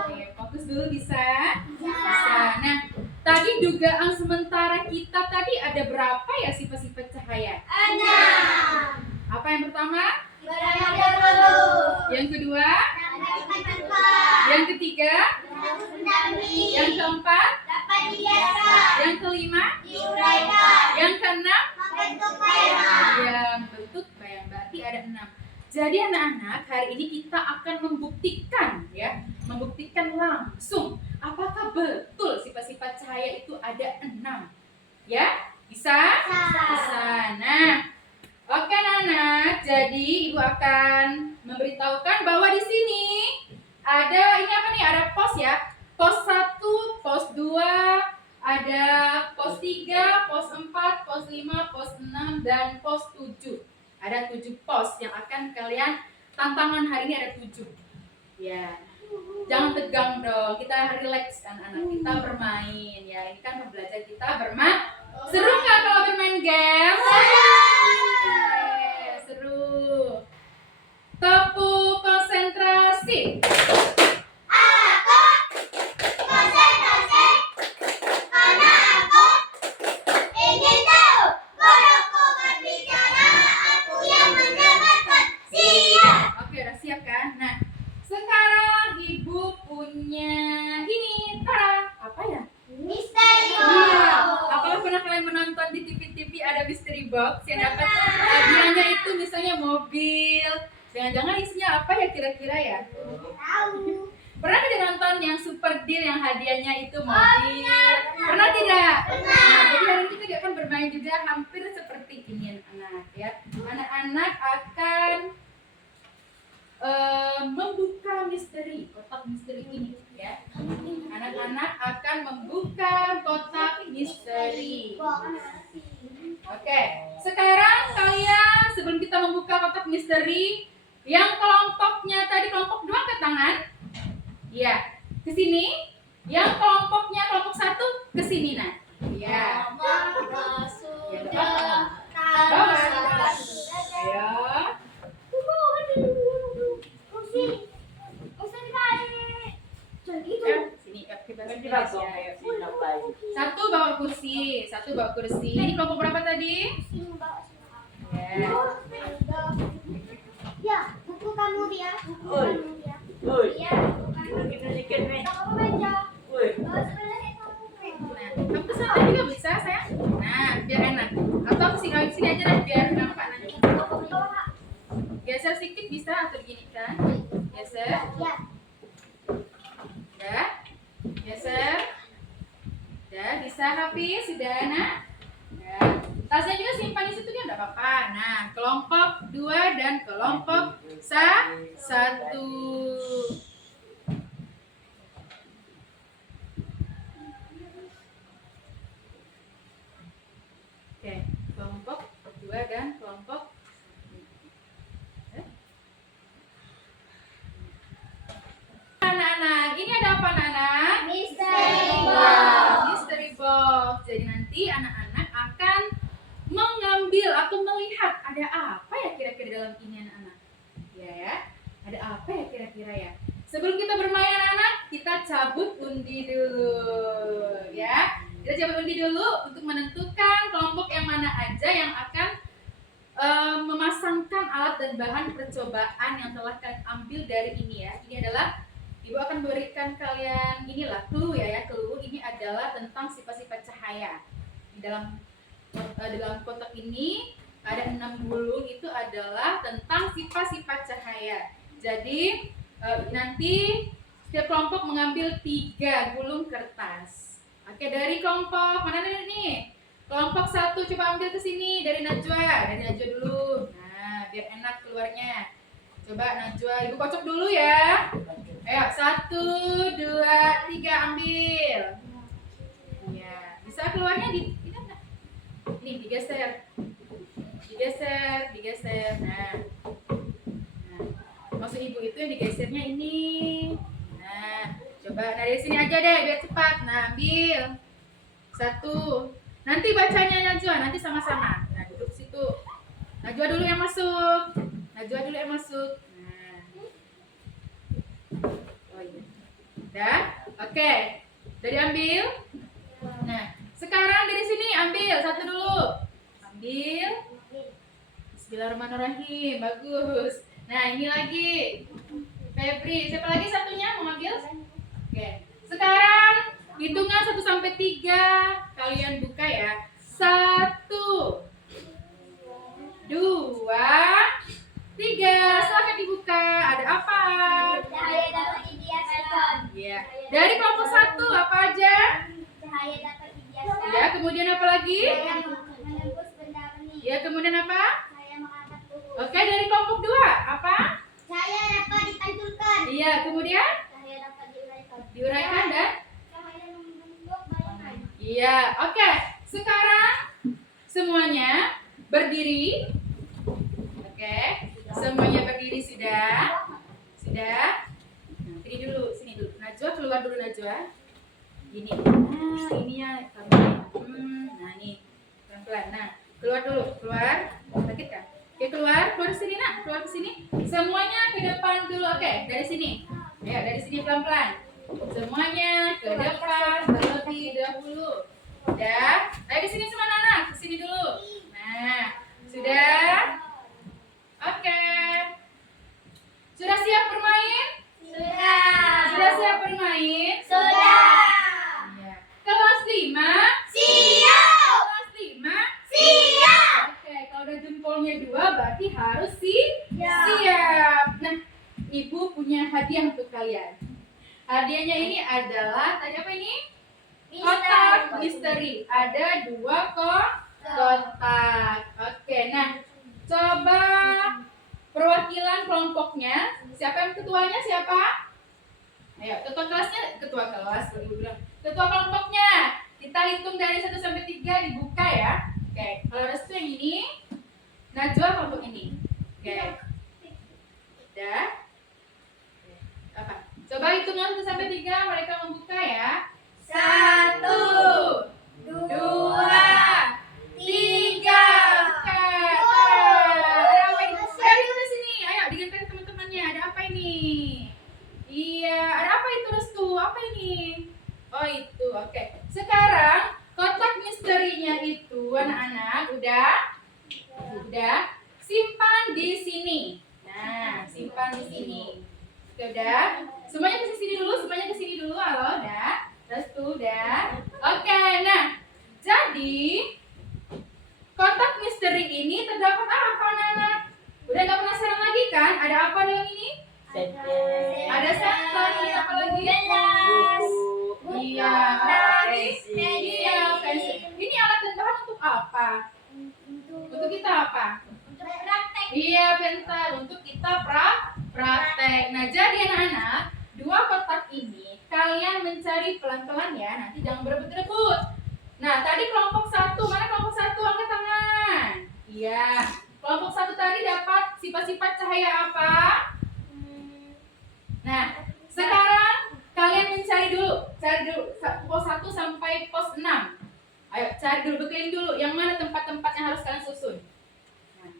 Oke, fokus dulu bisa? Nah, tadi dugaan sementara kita tadi ada berapa ya sifat-sifat cahaya? 6. Apa yang pertama? Belajar dulu. Yang kedua, Dapat tempat. yang ketiga, Mendampingi. yang keempat, Dapat biasa. yang kelima, Diuraikan. yang keenam, Membentuk bayang. yang bentuk bayang. Berarti ada 6. Jadi anak-anak, hari ini kita akan membuktikan ya, membuktikan langsung apakah betul sifat-sifat cahaya itu ada 6. Ya? Bisa? Bisa. Nah, oke anak-anak, jadi ibu akan memberitahukan bahwa di sini ada ini apa nih? Ada pos ya. Pos 1, pos 2, ada pos 3, pos 4, pos 5, pos 6 dan pos 7. Ada 7 pos yang akan kalian tantangan hari ini ada 7. Ya. Jangan tegang dong. Kita relax anak-anak. Kita bermain ya. Ini kan pembelajaran kita bermain. Seru nggak kalau bermain game? Oke, seru. Tepuk konsentrasi. Aku konsentrasi karena aku ingin tahu guruku berbicara, aku yang mendengarkan. Siap. Oke, udah siap kan? Nah, sekarang ibu punya ini. Tara, apa ya? Misteri Iya. Apakah pernah kalian menonton di TV-TV ada mystery box yang dapat hadiahnya itu misalnya mobil? Jangan-jangan isinya apa ya kira-kira ya? tahu. Pernah tidak nonton yang super deal yang hadiahnya itu mobil? Pernah tidak? Nah, jadi hari ini kita akan bermain juga hampir seperti ini anak-anak ya. Anak-anak akan membuka misteri, kotak misteri ini ya. Anak-anak akan membuka kotak misteri. Oke, sekarang kalian sebelum kita membuka kotak misteri, yang kelompoknya tadi kelompok 2 angkat tangan. Iya, ke sini. Yang kelompoknya kelompok 1 ke sini nah. Iya. Ayo. Sini bebas ya. Satu bawa kursi, satu bawa kursi. Ini kelompok berapa tadi? Ya. Ya, buku kamu dia. Buku Oi. kamu dia. Oi. Iya, buku kamu. Sedikit nih. Kamu meja. Woi. Sebenarnya kamu. Nah, kamu ke sana juga bisa, sayang. Nah, biar enak. Atau ke sini aja deh, biar gampang nanti. Geser sedikit bisa atau gini kan? Geser. Ya. Ya. Geser. Ya, bisa habis sudah nak. Ya. Tasnya juga simpan di situ ya enggak apa-apa. Nah, kelompok 2 dan kelompok 1. Oke, kelompok 2 dan kelompok 1. Anak-anak, ini ada apa anak-anak? Misteri Wow, mystery box. Jadi nanti anak-anak akan mengambil atau melihat ada apa ya kira-kira dalam ini anak-anak. Ya, ada apa ya kira-kira ya. Sebelum kita bermain anak-anak, kita cabut undi dulu. Ya, kita cabut undi dulu untuk menentukan kelompok yang mana aja yang akan memasangkan alat dan bahan percobaan yang telah kalian ambil dari ini ya. Ini adalah Ibu akan berikan kalian inilah clue ya, clue ini adalah tentang sifat-sifat cahaya. Di dalam kotak ini ada 6 gulung, itu adalah tentang sifat-sifat cahaya. Jadi nanti setiap kelompok mengambil 3 gulung kertas. Oke, dari kelompok mana nih? Kelompok 1 coba ambil ke sini dari Najwa dulu. Nah, biar enak keluarnya. Coba Najwa, Ibu kocok dulu ya. Ayo, 1, 2, 3 ambil. Ya, bisa keluarnya di ini digeser. Nah, maksud Ibu itu yang digesernya ini. Nah, coba dari sini aja deh biar cepat. Nah, ambil. 1. Nanti bacanya Najwa, nanti sama-sama. Nah, duduk situ. Najwa dulu yang masuk. Nah. Oh iya. Udah? Oke. Udah diambil? Nah, sekarang dari sini ambil 1 dulu. Ambil. Bismillahirrahmanirrahim. Bagus. Nah, ini lagi. Febri, siapa lagi satunya mau ambil? Oke. Sekarang hitungan 1 sampai 3. Kalian buka ya. 1 2 3. Silakan dibuka. Ada apa? Cahaya dapat dibiasakan. Ya. Dari kelompok 1 apa aja? Cahaya dapat dibiasakan. Ya, kemudian apa lagi? Saya menembus benda benih. Ya, kemudian apa? Saya mengangkat tubuh. Oke, dari kelompok 2 apa? Cahaya dapat dipantulkan. Iya, kemudian Cahaya dapat diuraikan. diuraikan dan Cahaya membentuk bayangan. iya, oke. Sekarang semuanya berdiri. Oke. Semuanya berdiri sudah? Sudah? Nah, sini dulu. Najwa keluar dulu Najwa. Gini. Nah, ini ya nah, nih. Pelan-pelan. Nah, keluar dulu. Keluar. Sakit kan? Oke, keluar ke sini nak, keluar ke sini. Semuanya ke depan dulu. Oke, dari sini. Ya, dari sini pelan-pelan. Semuanya ke depan terlebih dahulu. Udah? Ayo ke sini semua anak, ke sini dulu. Nah, sudah? Oke. Sudah siap bermain? Sudah siap bermain? Iya. Kelas 5? Kelas 5? Oke, kalau udah jempolnya 2 berarti harus siap. Nah, Ibu punya hadiah untuk kalian. Hadiahnya ini adalah tadi apa ini? Kotak misteri. Ada 2 kotak. Oke, nah coba perwakilan kelompoknya. Siapa yang ketuanya? Siapa? Ayo, ketua kelasnya, ketua kelas. Ketua kelompoknya. Kita hitung dari 1 sampai 3 dibuka ya. Oke, kalau restu yang ini, Najwa kelompok ini. Oke. Udah? Apa? Coba hitungnya 1 sampai 3, mereka membuka ya. 1 2 3. Oke. Ada apa ini? Ayo di sini. Ayo diganti ke teman-temannya. Ada apa ini? Iya, ada apa itu Restu? Apa ini? Oh, itu. Oke. Sekarang kotak misterinya itu anak-anak udah simpan di sini. Nah, simpan di sini. Oke, udah. Semuanya ke sini dulu. Halo, udah. Restu udah. Oke, nah. Jadi kotak misteri ini terdapat apa, anak-anak? Udah gak penasaran lagi kan? Ada apa dalam ini? Ada sampel, ada apa lagi? Iya, iya, pensil. Ini alat dan bahan untuk apa? Untuk kita apa? Iya, pensil. Untuk kita praktek. Nah, jadi anak-anak, 2 kotak ini kalian mencari pelan-pelan ya. Nanti jangan berebut-rebut. Nah, tadi kelompok 1. Mana kelompok 1? Angkat tangan. Iya. Kelompok 1 tadi dapat sifat-sifat cahaya apa? Nah, sekarang kalian mencari dulu. Cari dulu pos 1 sampai pos 6. Ayo, cari dulu, betulin dulu yang mana tempat-tempat yang harus kalian susun. Nah,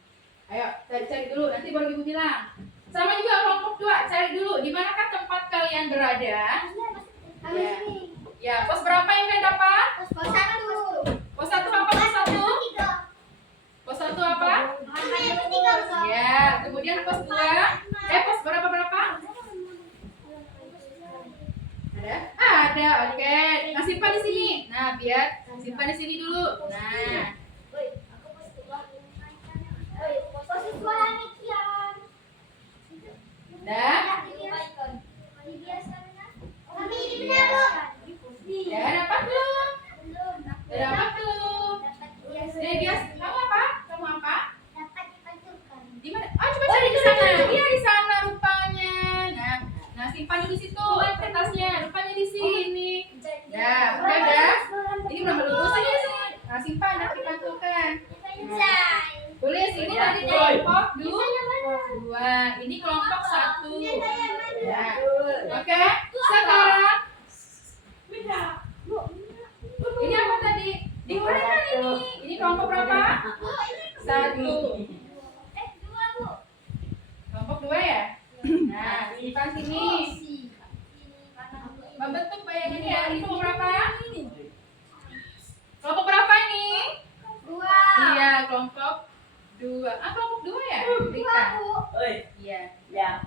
ayo, cari dulu, nanti baru Ibu bilang. Sama juga kelompok 2, cari dulu di manakah tempat kalian berada. Ya, pos berapa yang kalian dapat? Pos 1 apa? Pos 1 apa? Ya, kemudian pos 2. Pos berapa? Ada, oke. Nah, simpan di sini. Nah, biar simpan di sini dulu. Nah, dah. Dan apa belum? Dan apa belum? Kamu apa? Di mana? Oh, coba cari di sana. Iya, di sana rupanya. Nah, simpan di situ kertasnya. Rupanya di sini. Ya, udah. Ini belum lulus aja di sini. Nah, simpan, nanti pantulkan. Tulis ini tadi kelompok 2. Ini kelompok 1. Ya. Oke. Sekarang ini apa tadi? Diuraikan ini. Ini kelompok berapa? 1. Kelompok 2 ya? Nah, simpan sini. Membentuk bayangan ya. Ini kelompok berapa? Kelompok berapa ini? 2. Iya, kelompok 2. Kelompok berikan. Oi, Iya. ya.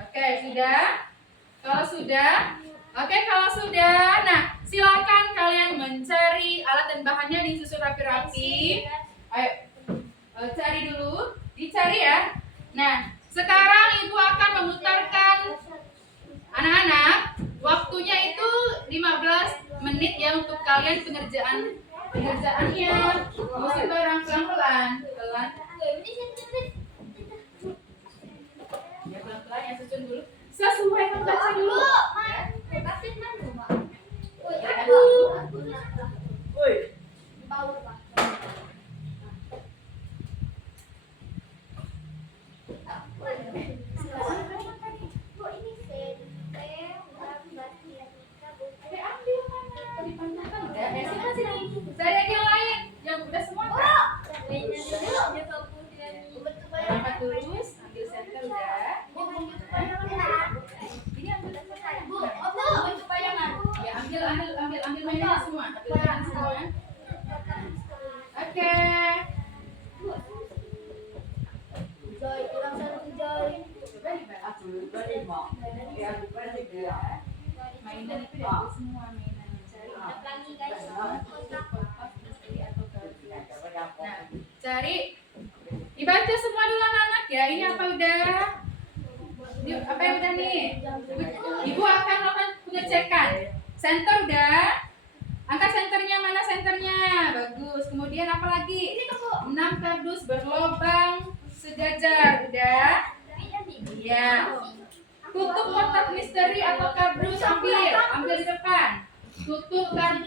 Oke, sudah? Kalau sudah, nah silakan kalian mencari alat dan bahannya disusun rapi-rapi. Ayo, cari dulu, dicari ya. Nah, sekarang ibu akan memutarkan anak-anak. Waktunya itu 15 menit ya untuk kalian pengerjaannya. Mesti barang pelan-pelan, pelan. Ya pelan-pelan ya, susun dulu. Sesuai membaca dulu. Oi. Cari aja yang lain, yang udah semua kan? Angkat lurus, ambil center udah. Ini ambil ya, ambil mainannya semua, ambil mainan semua. Oke. Coba dibaca. Mainan itu diambil semua mainannya. Nah, cari. Dibaca semua dulu anak-anak ya. Ini apa udah? Apa yang udah nih? Ibu akan melakukan pengecekan. Center udah. Angkat senternya, mana senternya? Bagus. Kemudian apa lagi? 6 kardus berlobang sejajar. Udah? Iya. Tutup kotak misteri atau kardus, ambil di depan. Tutup kotak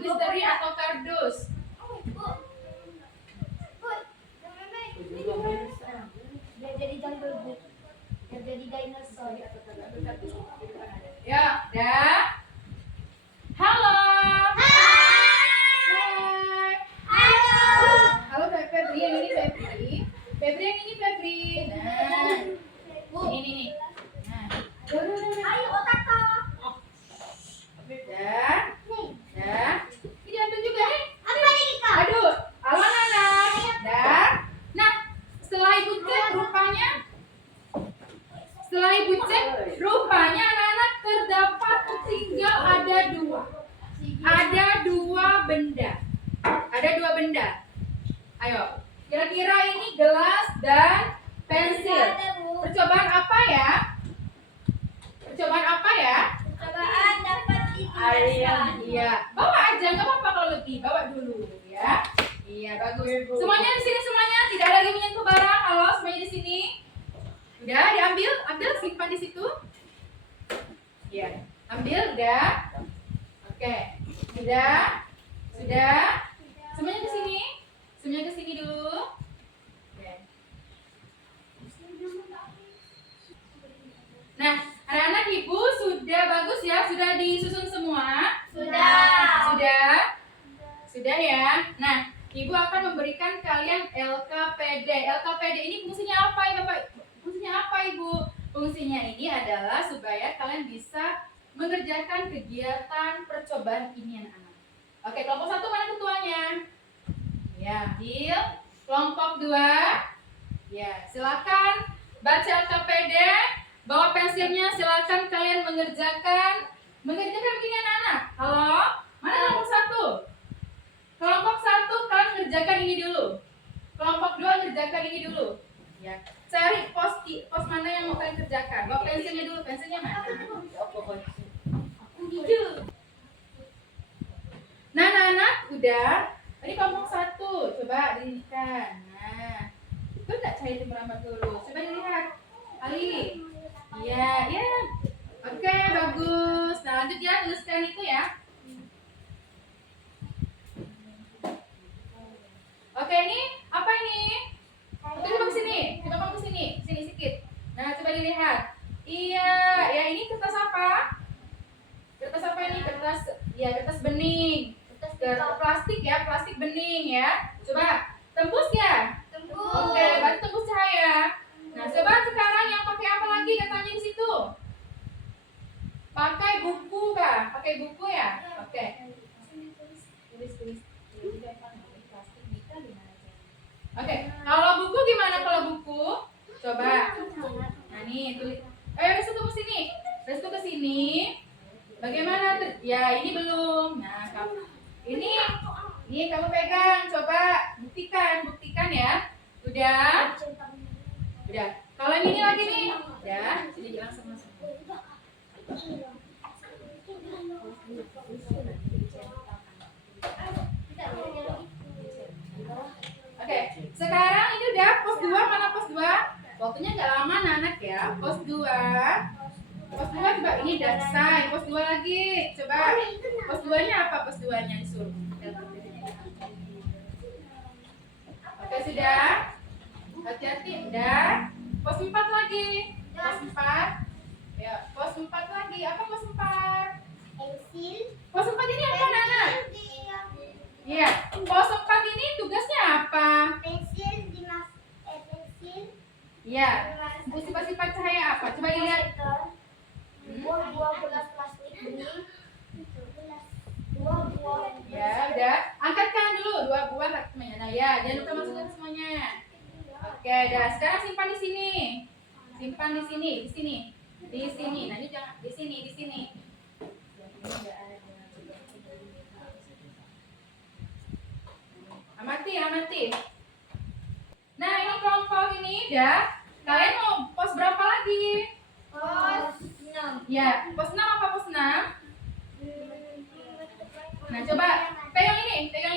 misteri atau kardus. Jadi dinosaur. Ya, dah. Halo. Hai. Halo Febri, yang ini Febri. Febri yang ini Febri. Nah, ini nih. Nah, Ayo otak. dah. Dah. Ini ambil juga nih. Apa ini kak? Aduh, halo anak. Dah. Nah, setelah ibu cek, rupanya anak-anak terdapat tinggal ada dua. Ada dua benda. Ayo, kira-kira ini gelas dan pensil. Percobaan apa ya? Percobaan dapat Iya, bawa aja, nggak apa-apa kalau lebih, bawa dulu ya. Iya, bagus. Semuanya di sini semuanya, tidak ada lagi menyentuh barang. Halo, semuanya di sini. Udah, ambil simpan di situ. Iya, ambil udah. Oke, sudah. Semuanya ke sini. Semuanya ke sini dulu. Oke. Nah, anak-anak ibu sudah bagus ya, sudah disusun semua. Sudah ya. Nah, ibu akan memberikan kalian LKPD. LKPD ini fungsinya apa ya Bapak? Fungsinya apa Ibu? Fungsinya ini adalah supaya kalian bisa mengerjakan kegiatan percobaan ini anak-anak. Oke, kelompok 1 mana ketuanya? Ya, ambil. Kelompok 2. Ya, silakan baca LKPD. Bawa pensilnya, silakan kalian mengerjakan begini anak-anak. Halo? Mana kelompok 1? Kelompok 1 kalian ngerjakan ini dulu. Kelompok 2 ngerjakan ini dulu. Ya. Cari pos mana yang mau kalian kerjakan. Bawa pensilnya dulu, pensilnya mana? Nah, anak-anak udah. Tadi kelompok 1, coba dirikan. Nah, itu enggak cari merambat dulu. Coba dilihat. Ali. Iya. Oke, bagus. Nah, lanjut ya, tuliskan itu ya. Oke, ini apa ini? Oke, coba ke sini. Sini sedikit. Nah, coba dilihat. Iya, ya ini kertas apa? Kertas apa ini? Kertas bening. Kertas plastik ya, plastik bening ya. Coba tembus ya? Oke, berarti tembus cahaya. Nah, coba sekarang yang pakai apa lagi katanya di situ? Pakai buku kah? Pakai buku ya? Oke. Tulis. Oke, kalau buku gimana kalau buku? Coba. Nah nih tulis. Restu tunggu sini. Restu ke sini. Bagaimana? Ya ini belum. Nah kamu ini kamu pegang. Coba buktikan ya. Udah. Kalau yang ini lagi nih. Ya. Jadi langsung. Oke, sekarang ini udah pos 2, mana pos 2? Waktunya nggak lama anak ya. Pos 2. Pos 2 coba ini udah selesai. Pos 2 lagi. Coba. Pos 2-nya apa pos 2-nya disuruh? Oke, sudah. Hati-hati, udah. Pos 4 lagi. Pos 4. Ya, pos 4 lagi. Apa pos 4? Pensil. Pos 4 ini apa, Nana? Iya, pos 4 ini tugasnya apa? Pensil. Iya, sifat-sifat cahaya apa? Coba dilihat. Dua gelas plastik bening. Dua buah. Ya, udah. Angkatkan dulu 2 buah semuanya. Nah, ya, jangan lupa masukkan semuanya. Oke, dah. Sekarang simpan di sini. Simpan di sini, di sini. Di sini. Nah, ini jangan di sini, di sini. Amati. Nah, ini kelompok ini udah. Kalian mau pos berapa lagi? Pos 6. Ya, pos 6 apa pos 6? Nah, coba pegang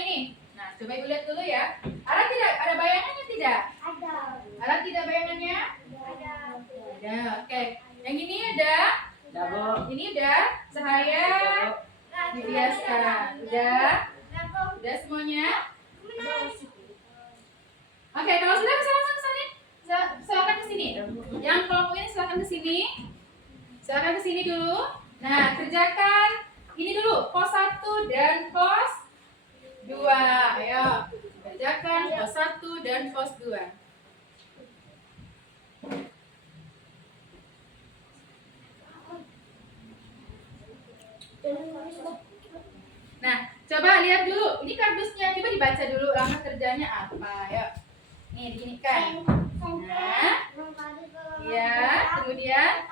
ini. Nah, coba Ibu lihat dulu ya. Ada bayangannya tidak? Ada. Ada tidak bayangannya? Ada. Ada. Oke. Yang ini ada. Double. Ini udah cahaya dibiaskan. Udah semuanya. Oke, kalau sudah silakan ke sini. Silakan ke sini. Yang kelompok ini silakan ke sini. Silakan ke sini dulu. Nah, kerjakan ini dulu, pos 1 dan pos 2. Ayo, kerjakan pos 1 dan pos 2. Nah, coba lihat dulu. Ini kardusnya. Coba dibaca dulu langkah kerjanya apa. Ayo. Nih, diginikan. Nah, ya, kemudian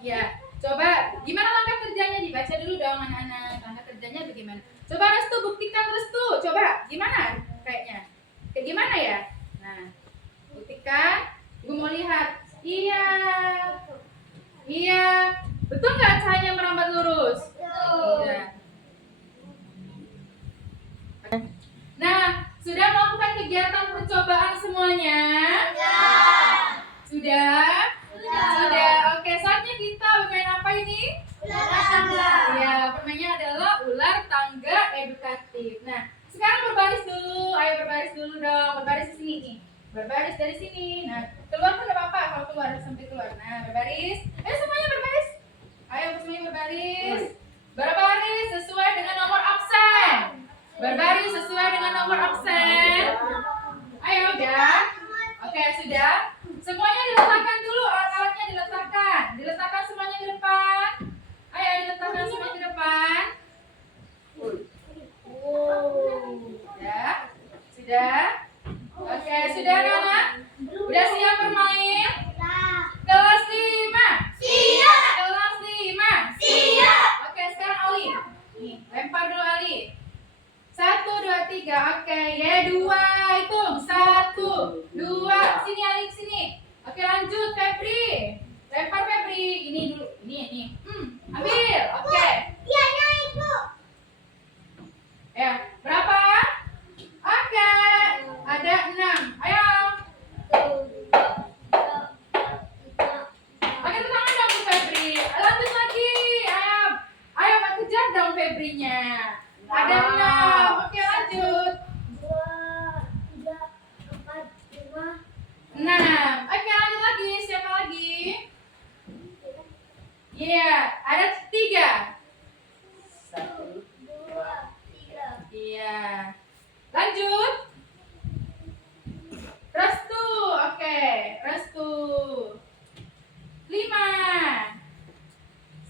ya, coba gimana langkah kerjanya, dibaca dulu dong anak-anak. Langkah kerjanya bagaimana? Coba Restu buktikan Restu. Coba gimana kayaknya? Kayak gimana ya? Nah, buktikan. Ibu mau lihat. Iya. Betul nggak cahayanya merambat lurus? Iya. Nah, sudah melakukan kegiatan percobaan semuanya? Sudah? Oke, saatnya kita bermain apa ini? Ular tangga. Ya, permainnya adalah ular tangga edukatif. Nah, sekarang berbaris dulu. Ayo berbaris dulu dong. Berbaris di sini nih. Berbaris dari sini. Nah, keluar pun enggak apa-apa kalau keluar sampai keluar. Nah, berbaris. Ayo semuanya berbaris. Ayo semuanya berbaris. Berbaris sesuai dengan nomor absen. Berbaris sesuai dengan nomor absen. Ayo, udah. Oke, sudah. Semuanya diletakkan dulu, alat-alatnya diletakkan. Diletakkan semuanya di depan. Ayo diletakkan semuanya di depan. Sudah. Oke, sudah anak-anak? Udah siap bermain? Kelas 5. Siap. Kelas 5. Siap. Oke, sekarang Ali. Nih, lempar dulu Ali. 1, 2, 3. Oke, ya 2. Hitung. 1, 2. Sini Ali, sini. Oke, lanjut Febri. Lempar Febri. Ini dulu. Ini. Ambil. Oke. Iya, naik, Bu. Ya, berapa? Oke. Ada 6. Ayo. Oke, tangan dong Bu Febri. Lanjut lagi. Ayo kejar dong Febrinya. Ada 6. Oke, lanjut. 2, 3, 4, 5. 6. Oke, lanjut lagi. Siapa lagi? Iya, ada 3. 1, 2, 3. Iya. Lanjut. Restu. Oke, Restu. 5.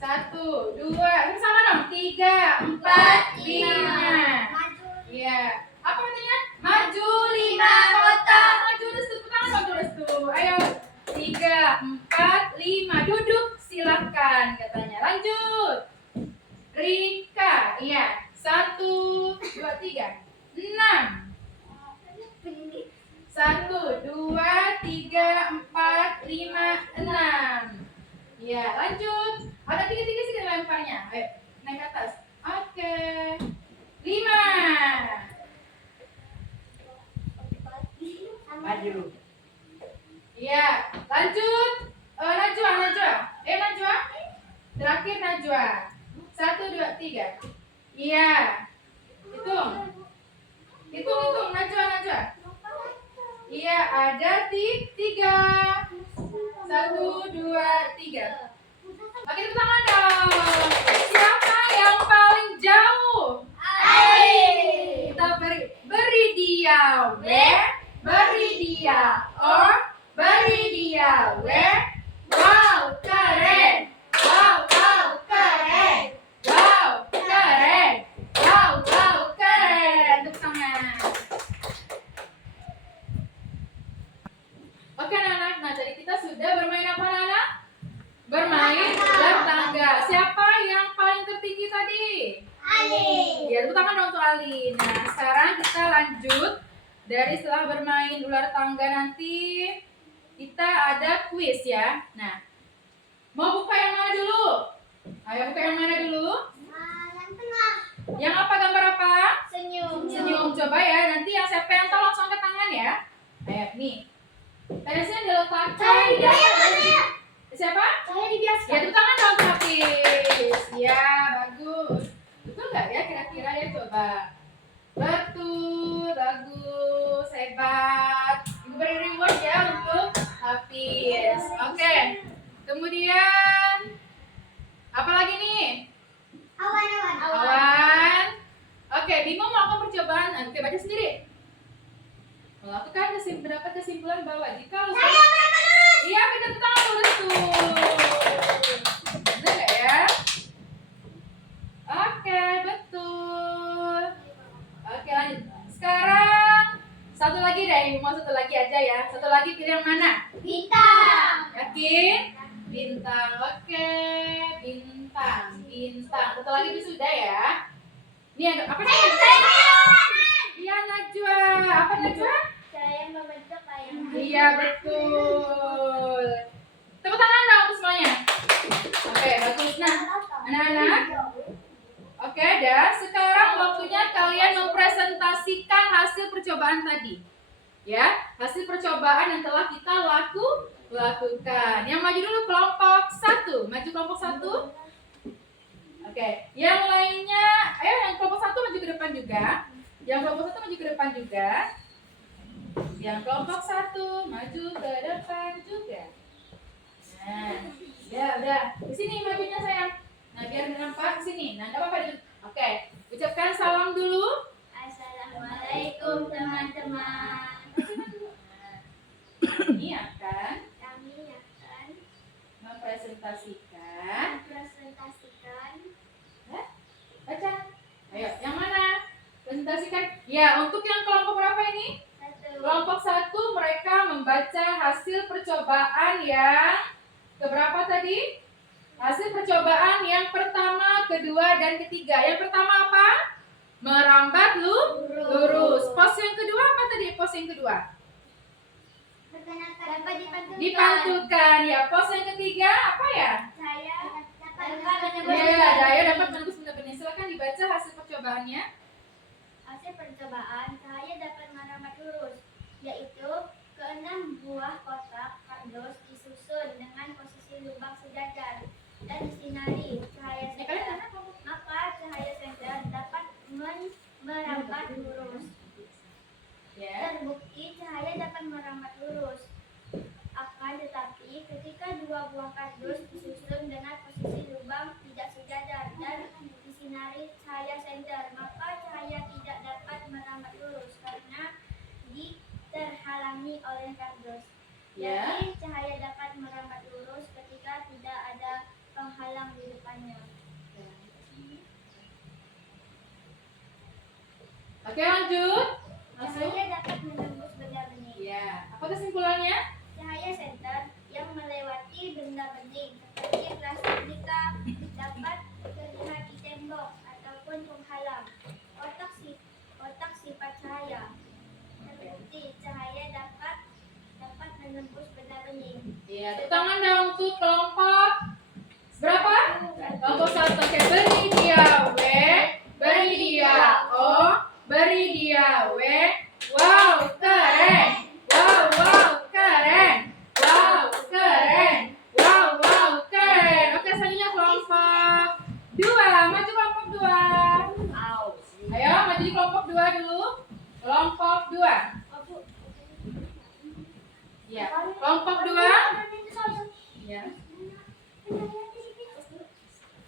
1, 2. Sama dong. 3, 4, 5. Maju. Iya. Apa katanya? Maju. Maju 5 kotak. Maju restu, tangan maju restu. Ayo 3, 4, 5. Duduk silakan katanya. Lanjut. Rika, iya. 1, 2, 3, 6. 1, 2, 3, 4, 5, 6. Ya, lanjut. Ada 3 sih kita lemparnya. Ayo, naik ke atas. Oke. 5. Maju. Iya, lanjut. Najwa. Najwa. Terakhir Najwa. 1, 2, 3. Iya. Hitung Najwa. Iya, ada 3. 1, 2, 3. Oke, tepuk tangan dong. Siapa yang paling jauh? Kita beri dia beri dia beri dia wow keren tepuk tangan. Oke anak-anak, nah tadi kita sudah bermain apa anak? Bermain ular tangga. Siapa yang paling tertinggi tadi? Ali. Ya, tepuk tangan dong untuk Ali. Nah, sekarang kita lanjut. Dari setelah bermain ular tangga nanti kita ada kuis ya. Nah, mau buka yang mana dulu? Ayo buka yang mana dulu? Yang tengah. Yang apa, gambar apa? Senyum. Senyum. Coba ya, nanti yang siapa yang tahu langsung angkat tangan ya. Ayo, nih. Teresnya diletakkan di atas. Siapa? Saya dibiaskan. Ya, tepuk tangan dong Hafiz. Ya, bagus. Betul nggak ya kira-kira ya, coba. Betul, bagus, hebat. Ibu beri reward ya untuk Hafiz. Oke. Kemudian apa lagi nih? Awan. Oke, Bimo melakukan percobaan. Oke, baca sendiri. Melakukan mendapat kesimpulan bahwa jika iya, benar, tangan lurus tuh. Benar nggak ya? Oke, betul. Oke, lanjut. Sekarang satu lagi deh, mau satu lagi aja ya. Satu lagi pilih yang mana? Bintang. Yakin? Bintang. Oke, bintang. Satu lagi sudah ya. Ini ada apa sih? Iya, Najwa. Apa Najwa? Saya membentuk layangan. Iya, betul. Tepuk tangan dong untuk semuanya. Oke, bagus. Nah, anak-anak. Oke, dan sekarang waktunya kalian mempresentasikan hasil percobaan tadi. Ya, hasil percobaan yang telah kita lakukan. Yang maju dulu kelompok 1. Maju kelompok 1. Oke, yang lainnya, ayo yang kelompok 1 maju ke depan juga. Yang kelompok 1 maju ke depan juga. Yang kelompok 1 maju ke depan juga. Nah, ya udah. Di sini majunya sayang. Nah, biar nampak sini. Nah, enggak apa-apa. Oke, ucapkan salam dulu. Assalamualaikum teman-teman. Ini akan Kami akan mempresentasikan. Baca. Ayo, yang mana? Presentasikan. Ya, untuk yang kelompok berapa ini? Kelompok 1 mereka membaca hasil percobaan yang keberapa tadi? Hasil percobaan yang pertama, kedua, dan ketiga. Yang pertama apa? Merambat lurus. Pos yang kedua apa tadi? Pos yang kedua? Dapat Dipantulkan. Ya, pos yang ketiga apa ya? Saya Ya, Daya dapat menembus benda-benda. Silakan dibaca hasil percobaannya. Hasil percobaan saya dapat merambat lurus, yaitu ke-6 buah kotak kardus disusun dengan posisi lubang sejajar dan disinari cahaya Ya, kalian senter. mana kamu? Maka cahaya senter dapat merambat lurus. Ya. Terbukti cahaya dapat merambat lurus. Akan tetapi ketika 2 buah kardus disusun dengan posisi lubang tidak sejajar dan disinari cahaya senter, maka cahaya tidak dapat merambat lurus karena terhalangi oleh kardus. Ya. Jadi cahaya dapat merambat lurus ketika tidak ada penghalang di depannya. Oke, lanjut. Langsung. Cahaya dapat 2. Ayo maju di kelompok 2 dulu. Kelompok 2. Ya, kelompok 2. Ya.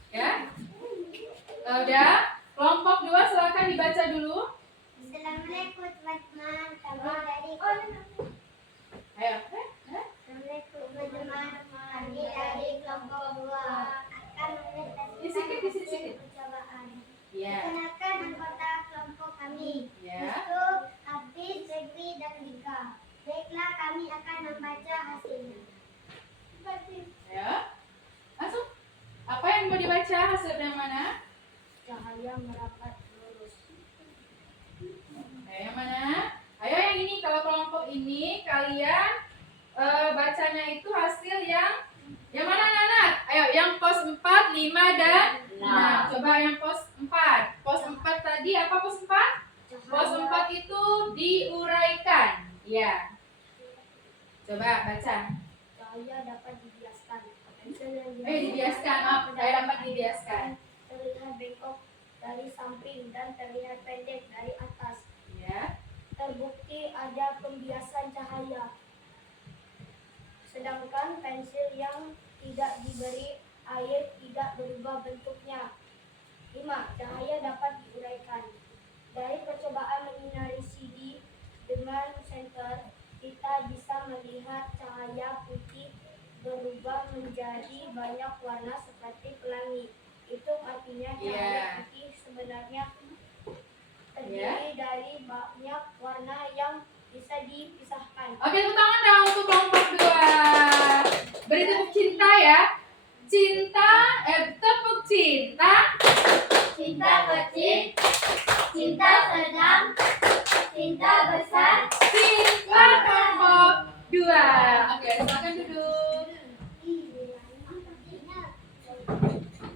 Ya. Udah. Kelompok 2 silakan dibaca dulu. Assalamualaikum teman-teman. Kami dari Ayo. Assalamualaikum teman-teman. Kami dari kelompok 2 akan Di sini. percobaan. Ya. Perkenalkan anggota kelompok kami. Ya. Yusuf, Hafiz, Febri, dan Rika. Baiklah, kami akan membaca hasilnya. Ya. Langsung. Apa yang mau dibaca? Hasil yang mana? Cahaya merapat lurus. Yang mana? Ayo yang ini. Kalau kelompok ini kalian bacanya itu hasil yang mana anak-anak? Ayo yang pos 4, 5 dan 6. Coba yang pos 4. Pos 4 tadi apa pos 4? Pos 4 itu diuraikan. Ya. Coba baca. Cahaya dapat dibiaskan. Dibiaskan. Maaf, saya dapat dibiaskan. Terlihat bengkok dari samping dan terlihat pendek dari atas. Ya. Terbukti ada pembiasan cahaya. Sedangkan pensil yang tidak diberi air tidak berubah bentuknya. 5. Cahaya dapat diuraikan. Dari percobaan menyinari CD dengan senter, kita bisa melihat cahaya putih berubah menjadi banyak warna seperti pelangi. Itu artinya cahaya putih sebenarnya terdiri dari banyak warna yang bisa dipisahkan. Oke, tepuk tangan dong untuk kelompok 2. Beri tepuk cinta ya. Tepuk cinta. Cinta kecil, cinta sedang, cinta besar. Cinta kelompok 2. Oke, silakan duduk.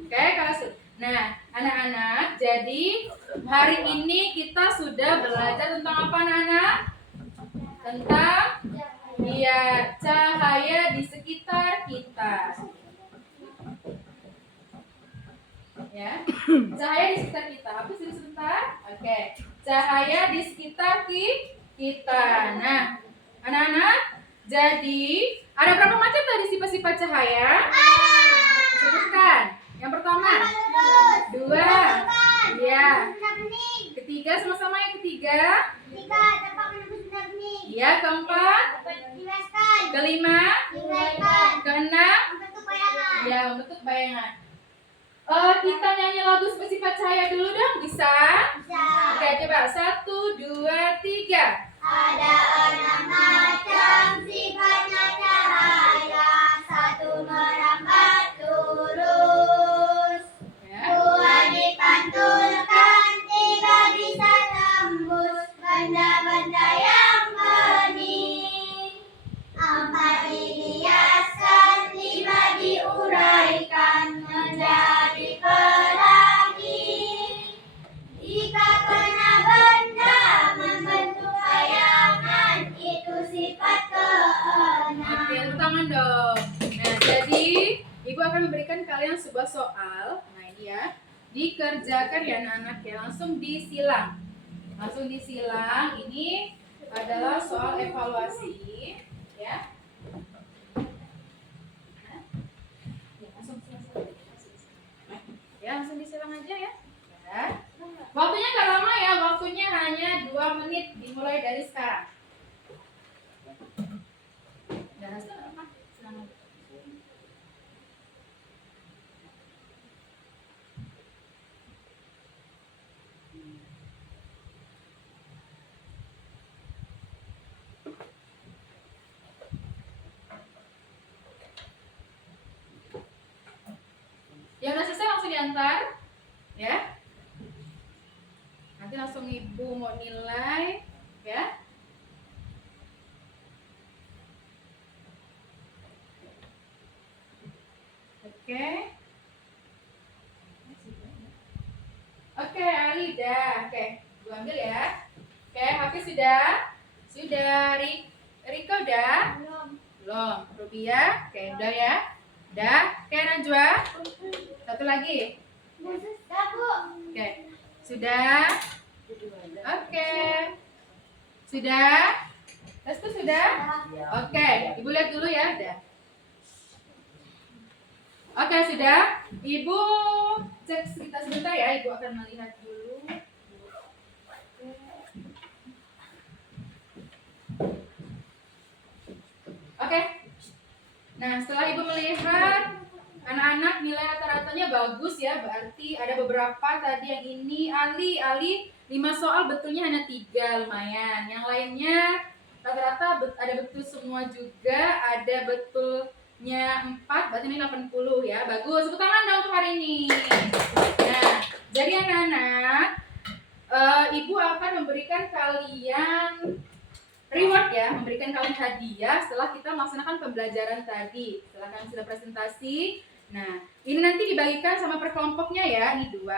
Oke, kasih. Nah, anak-anak, jadi hari ini kita sudah belajar tentang apa, anak-anak? Tentang cahaya di sekitar kita. Ya, cahaya di sekitar kita. Apa sih sebentar? Oke, cahaya di sekitar kita. Nah, anak-anak, jadi ada berapa macam tadi sifat-sifat cahaya? Sebutkan. Yang pertama, 2. Iya. Ketiga, sama-sama yang ketiga. Iya, keempat. Kelima. Keenam. Ya, membentuk bayangan. Kita nyanyi lagu sifat cahaya dulu dong, bisa? Oke, coba 1, 2, 3. Ada 6 macam sifatnya cahaya. 1 merambat lurus, Ya. 2 dipantulkan, 3 bisa tembus benda-benda yang bening, 4 dihiaskan, 5 diuraikan menjadi pelangi. Jika kena benda membentuk bayangan, itu sifat keenam. Oke, tepuk tangan dong. Nah, jadi Ibu akan memberikan kalian sebuah soal. Nah, ini ya. Dikerjakan ya anak-anak ya. Langsung disilang. Ini adalah soal evaluasi. Ya. Langsung disilang aja ya. Ya. Waktunya nggak lama ya. Waktunya hanya 2 menit. Dimulai dari sekarang. Dan hasil apa? Silang aja. Yang udah selesai langsung diantar, ya. Nanti langsung ibu mau nilai, ya. Oke. Oke, Ali udah. Oke, gua ambil ya. Oke, Hafiz sudah. Rika udah. Belum. Rubia, oke udah ya. Udah. Oke, Najwa. Satu lagi. Oke. Sudah? Oke. Sudah? Restu sudah? Oke, Ibu lihat dulu ya. Udah. Oke, sudah. Ibu cek sekitar sebentar ya. Ibu akan melihat dulu. Oke. Nah, setelah Ibu melihat anak-anak nilai rata-ratanya bagus ya. Berarti ada beberapa tadi yang ini Ali 5 soal betulnya hanya 3, lumayan. Yang lainnya rata-rata ada betul semua juga, ada betulnya 4, berarti ini 80 ya. Bagus, tepuk tangan dong untuk hari ini. Nah, jadi anak-anak, Ibu akan memberikan kalian reward ya, memberikan kalian hadiah setelah kita melaksanakan pembelajaran tadi. Setelah kalian sudah presentasi, nah ini nanti dibagikan sama per kelompoknya ya, ini 2.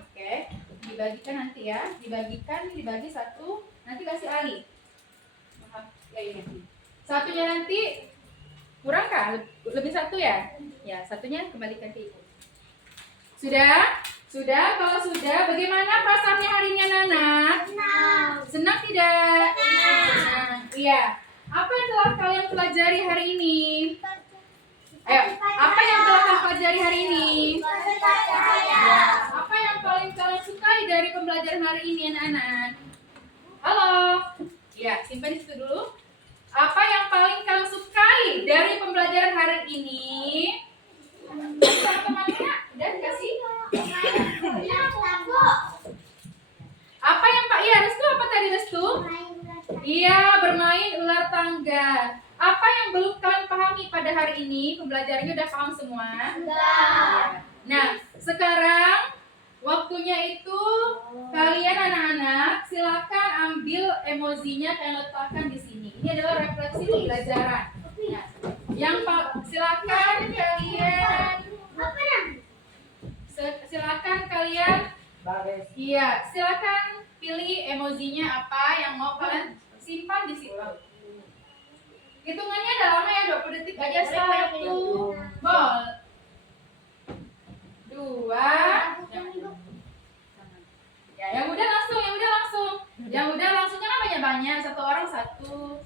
Oke, dibagikan nanti ya, dibagi 1, nanti kasih Ali. Ya ini. Satunya nanti kurang kah? Lebih 1 ya? Ya, satunya kembalikan ke Ibu. Sudah? Sudah? Kalau sudah, bagaimana perasaannya hari ini anak-anak? Senang tidak? Senang. Iya. Apa yang telah kalian pelajari hari ini? Ayo, apa yang telah kalian pelajari hari ini? Apa yang paling kalian sukai dari pembelajaran hari ini anak-anak? Halo? Iya, simpan di situ dulu. Apa yang paling kalian sukai dari pembelajaran hari ini? Teman-temannya udah dikasih? Apa yang Pak? Iya, Restu apa tadi Restu? Iya, bermain ular tangga. Apa yang belum kalian pahami pada hari ini? Pembelajarannya udah paham semua? Sudah. Nah, sekarang waktunya itu kalian anak-anak silakan ambil emojinya kalian letakkan di sini. Ini adalah refleksi pembelajaran. Nah, yang silakan kalian iya, silakan pilih emojinya apa yang mau kalian simpan di situ. Hitungannya udah lama ya, 20 detik aja. 1, 2. Ya, yang udah langsung. Yang udah langsungnya namanya banyak, 1 orang 1.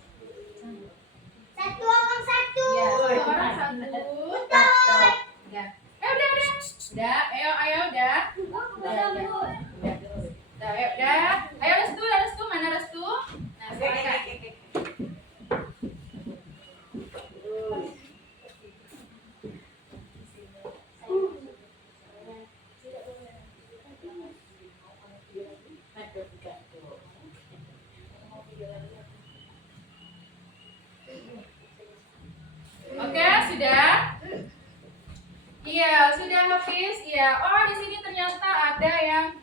1 orang 1. Ya, 1 orang 1. Ya. Udah. Ayo, udah. Ayo Restu, mana Restu? Nah, silakan. Oke, sudah? Iya, sudah habis. Iya. Oh, di sini ternyata ada yang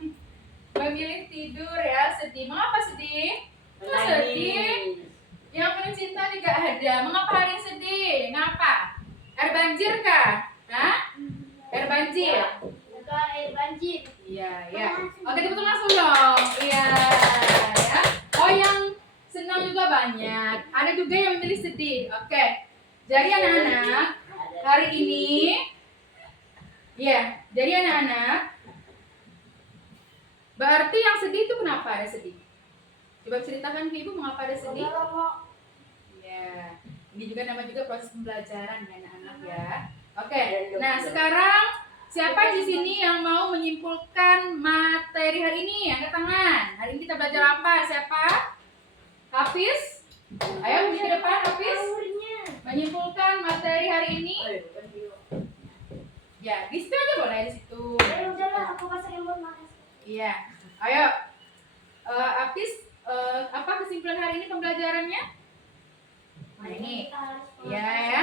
memilih tidur ya, sedih. Mengapa sedih? Kok sedih? Yang paling cinta juga ada. Mengapa hari ini sedih? Ngapa? Air banjir kah? Hah? Air banjir? Bukan air banjir. Iya. Oke, tepuk tangan langsung dong. Iya. Ya. Oh, yang senang juga banyak. Ada juga yang memilih sedih. Oke. Jadi anak-anak, hari ini ya, jadi anak-anak, berarti yang sedih itu kenapa ada sedih? Coba ceritakan ke Ibu mengapa ada sedih? Ya, ini juga nama juga proses pembelajaran ya anak-anak ya. Oke, nah sekarang siapa di sini yang mau menyimpulkan materi hari ini? Angkat tangan. Hari ini kita belajar apa? Siapa? Hafiz? Ayo ke depan Hafiz. Menyimpulkan materi hari ini. Ya, di situ aja boleh, di situ. Udahlah, aku pasang handphone, makasih. Iya. Ayo. Hafiz, apa kesimpulan hari ini pembelajarannya? Nah, ini. Iya ya.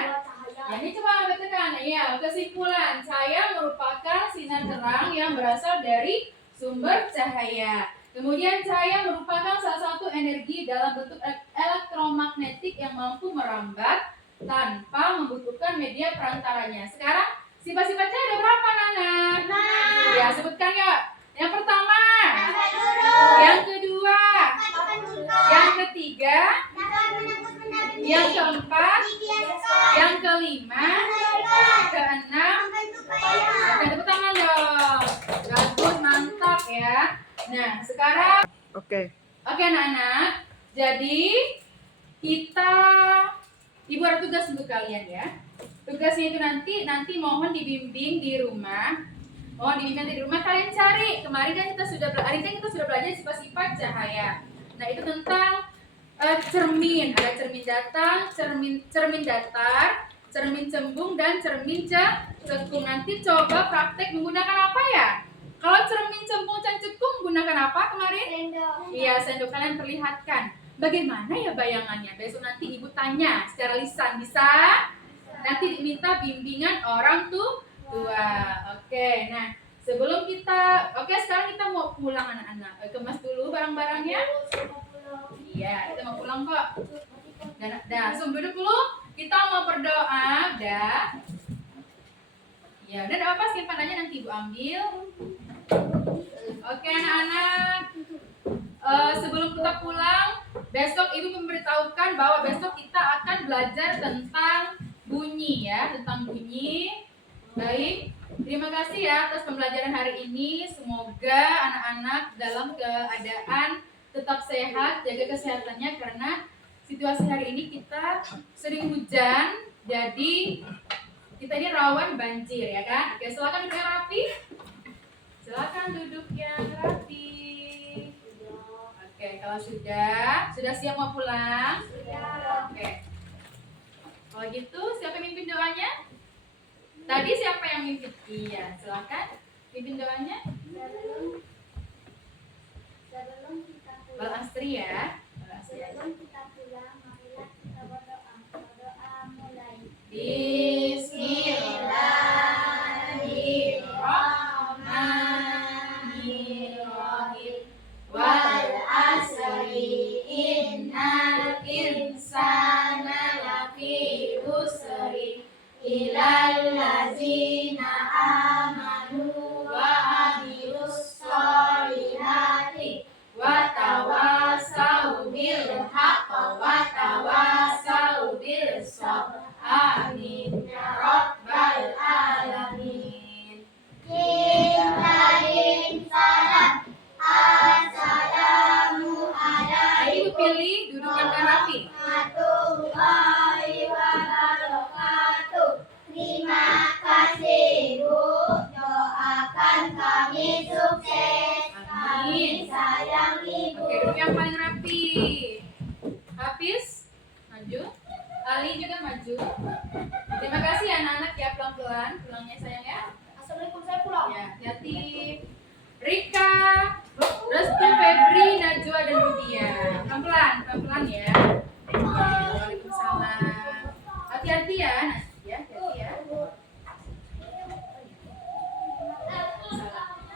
Ya, ini coba bacakan. Ya, kesimpulan. Cahaya merupakan sinar terang yang berasal dari sumber cahaya. Kemudian cahaya merupakan salah satu energi dalam bentuk elektromagnetik yang mampu merambat tanpa membutuhkan media perantaranya. Sekarang sifat-sifat cahaya ada berapa, Nana? Ya, sebutkan ya. Yang pertama, yang kedua, yang ketiga, yang keempat, yang kelima, keenam. Oke, tepuk tangan dong. Nah, sekarang Oke. oke anak-anak. Jadi kita Ibu ada tugas untuk kalian ya. Tugasnya itu nanti mohon dibimbing di rumah. Mohon dibimbing di rumah kalian cari. Kemarin kan kita sudah belajar sifat-sifat cahaya. Nah, itu tentang cermin. Ada cermin datang, cermin datar, cermin cembung dan cermin cekung. Nanti coba praktek menggunakan apa ya? Kalau cermin cembung dan cekung menggunakan apa kemarin? Sendok. Iya, sendok kalian perlihatkan. Bagaimana ya bayangannya? Besok nanti ibu tanya secara lisan bisa? Nanti diminta bimbingan orang tua. Oke, nah sebelum kita, sekarang kita mau pulang anak-anak. Kemas dulu barang-barangnya. Iya, kita mau pulang kok. Dan langsung duduk dulu. Kita mau berdoa, dah. Ya, udah apa simpanannya nanti ibu ambil. Oke anak-anak. Sebelum kita pulang, besok ibu memberitahukan bahwa besok kita akan belajar tentang bunyi ya, tentang bunyi. Baik, terima kasih ya atas pembelajaran hari ini. Semoga anak-anak dalam keadaan tetap sehat, jaga kesehatannya karena situasi hari ini kita sering hujan, jadi kita ini rawan banjir ya kan. Oke, silakan duduk yang rapi. Silakan duduk yang rapi. Oke, kalau sudah siap mau pulang? Sudah. Oke. Kalau gitu, siapa yang mimpin doanya? Tadi siapa yang mimpin? Iya, silakan mimpin doanya. Sebelum kita Bal pulang, Astri ya. Bal Astri aja. sebelum kita pulang, marilah kita berdoa. Berdoa mulai. Bismillahirrahmanirrahim. Wal asri innal insana lafi usri illal ladzina amanu wa amilus solihati wa tawasau bil haqqi wa tawasau bil sabr. Amin ya rabbal alamin. Assalamu Ayo ibu pilih dudukan yang rapi. warahmatullahi wabarakatuh. Terima kasih Bu, doakan kami sukses. Kami Amin. sayang Ibu. Oke, duduk yang paling rapi. Hafiz, maju. Ali juga maju. Terima kasih anak-anak ya, pelan-pelan pulangnya sayang ya. Assalamualaikum, saya pulang. Ya, hati-hati. Rika, Restu, Febri, Najwa dan Rudia. Pelan-pelan ya. Waalaikumsalam. Hati-hati ya, Najwa. Hati-hati ya.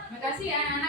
Terima kasih ya anak-anak.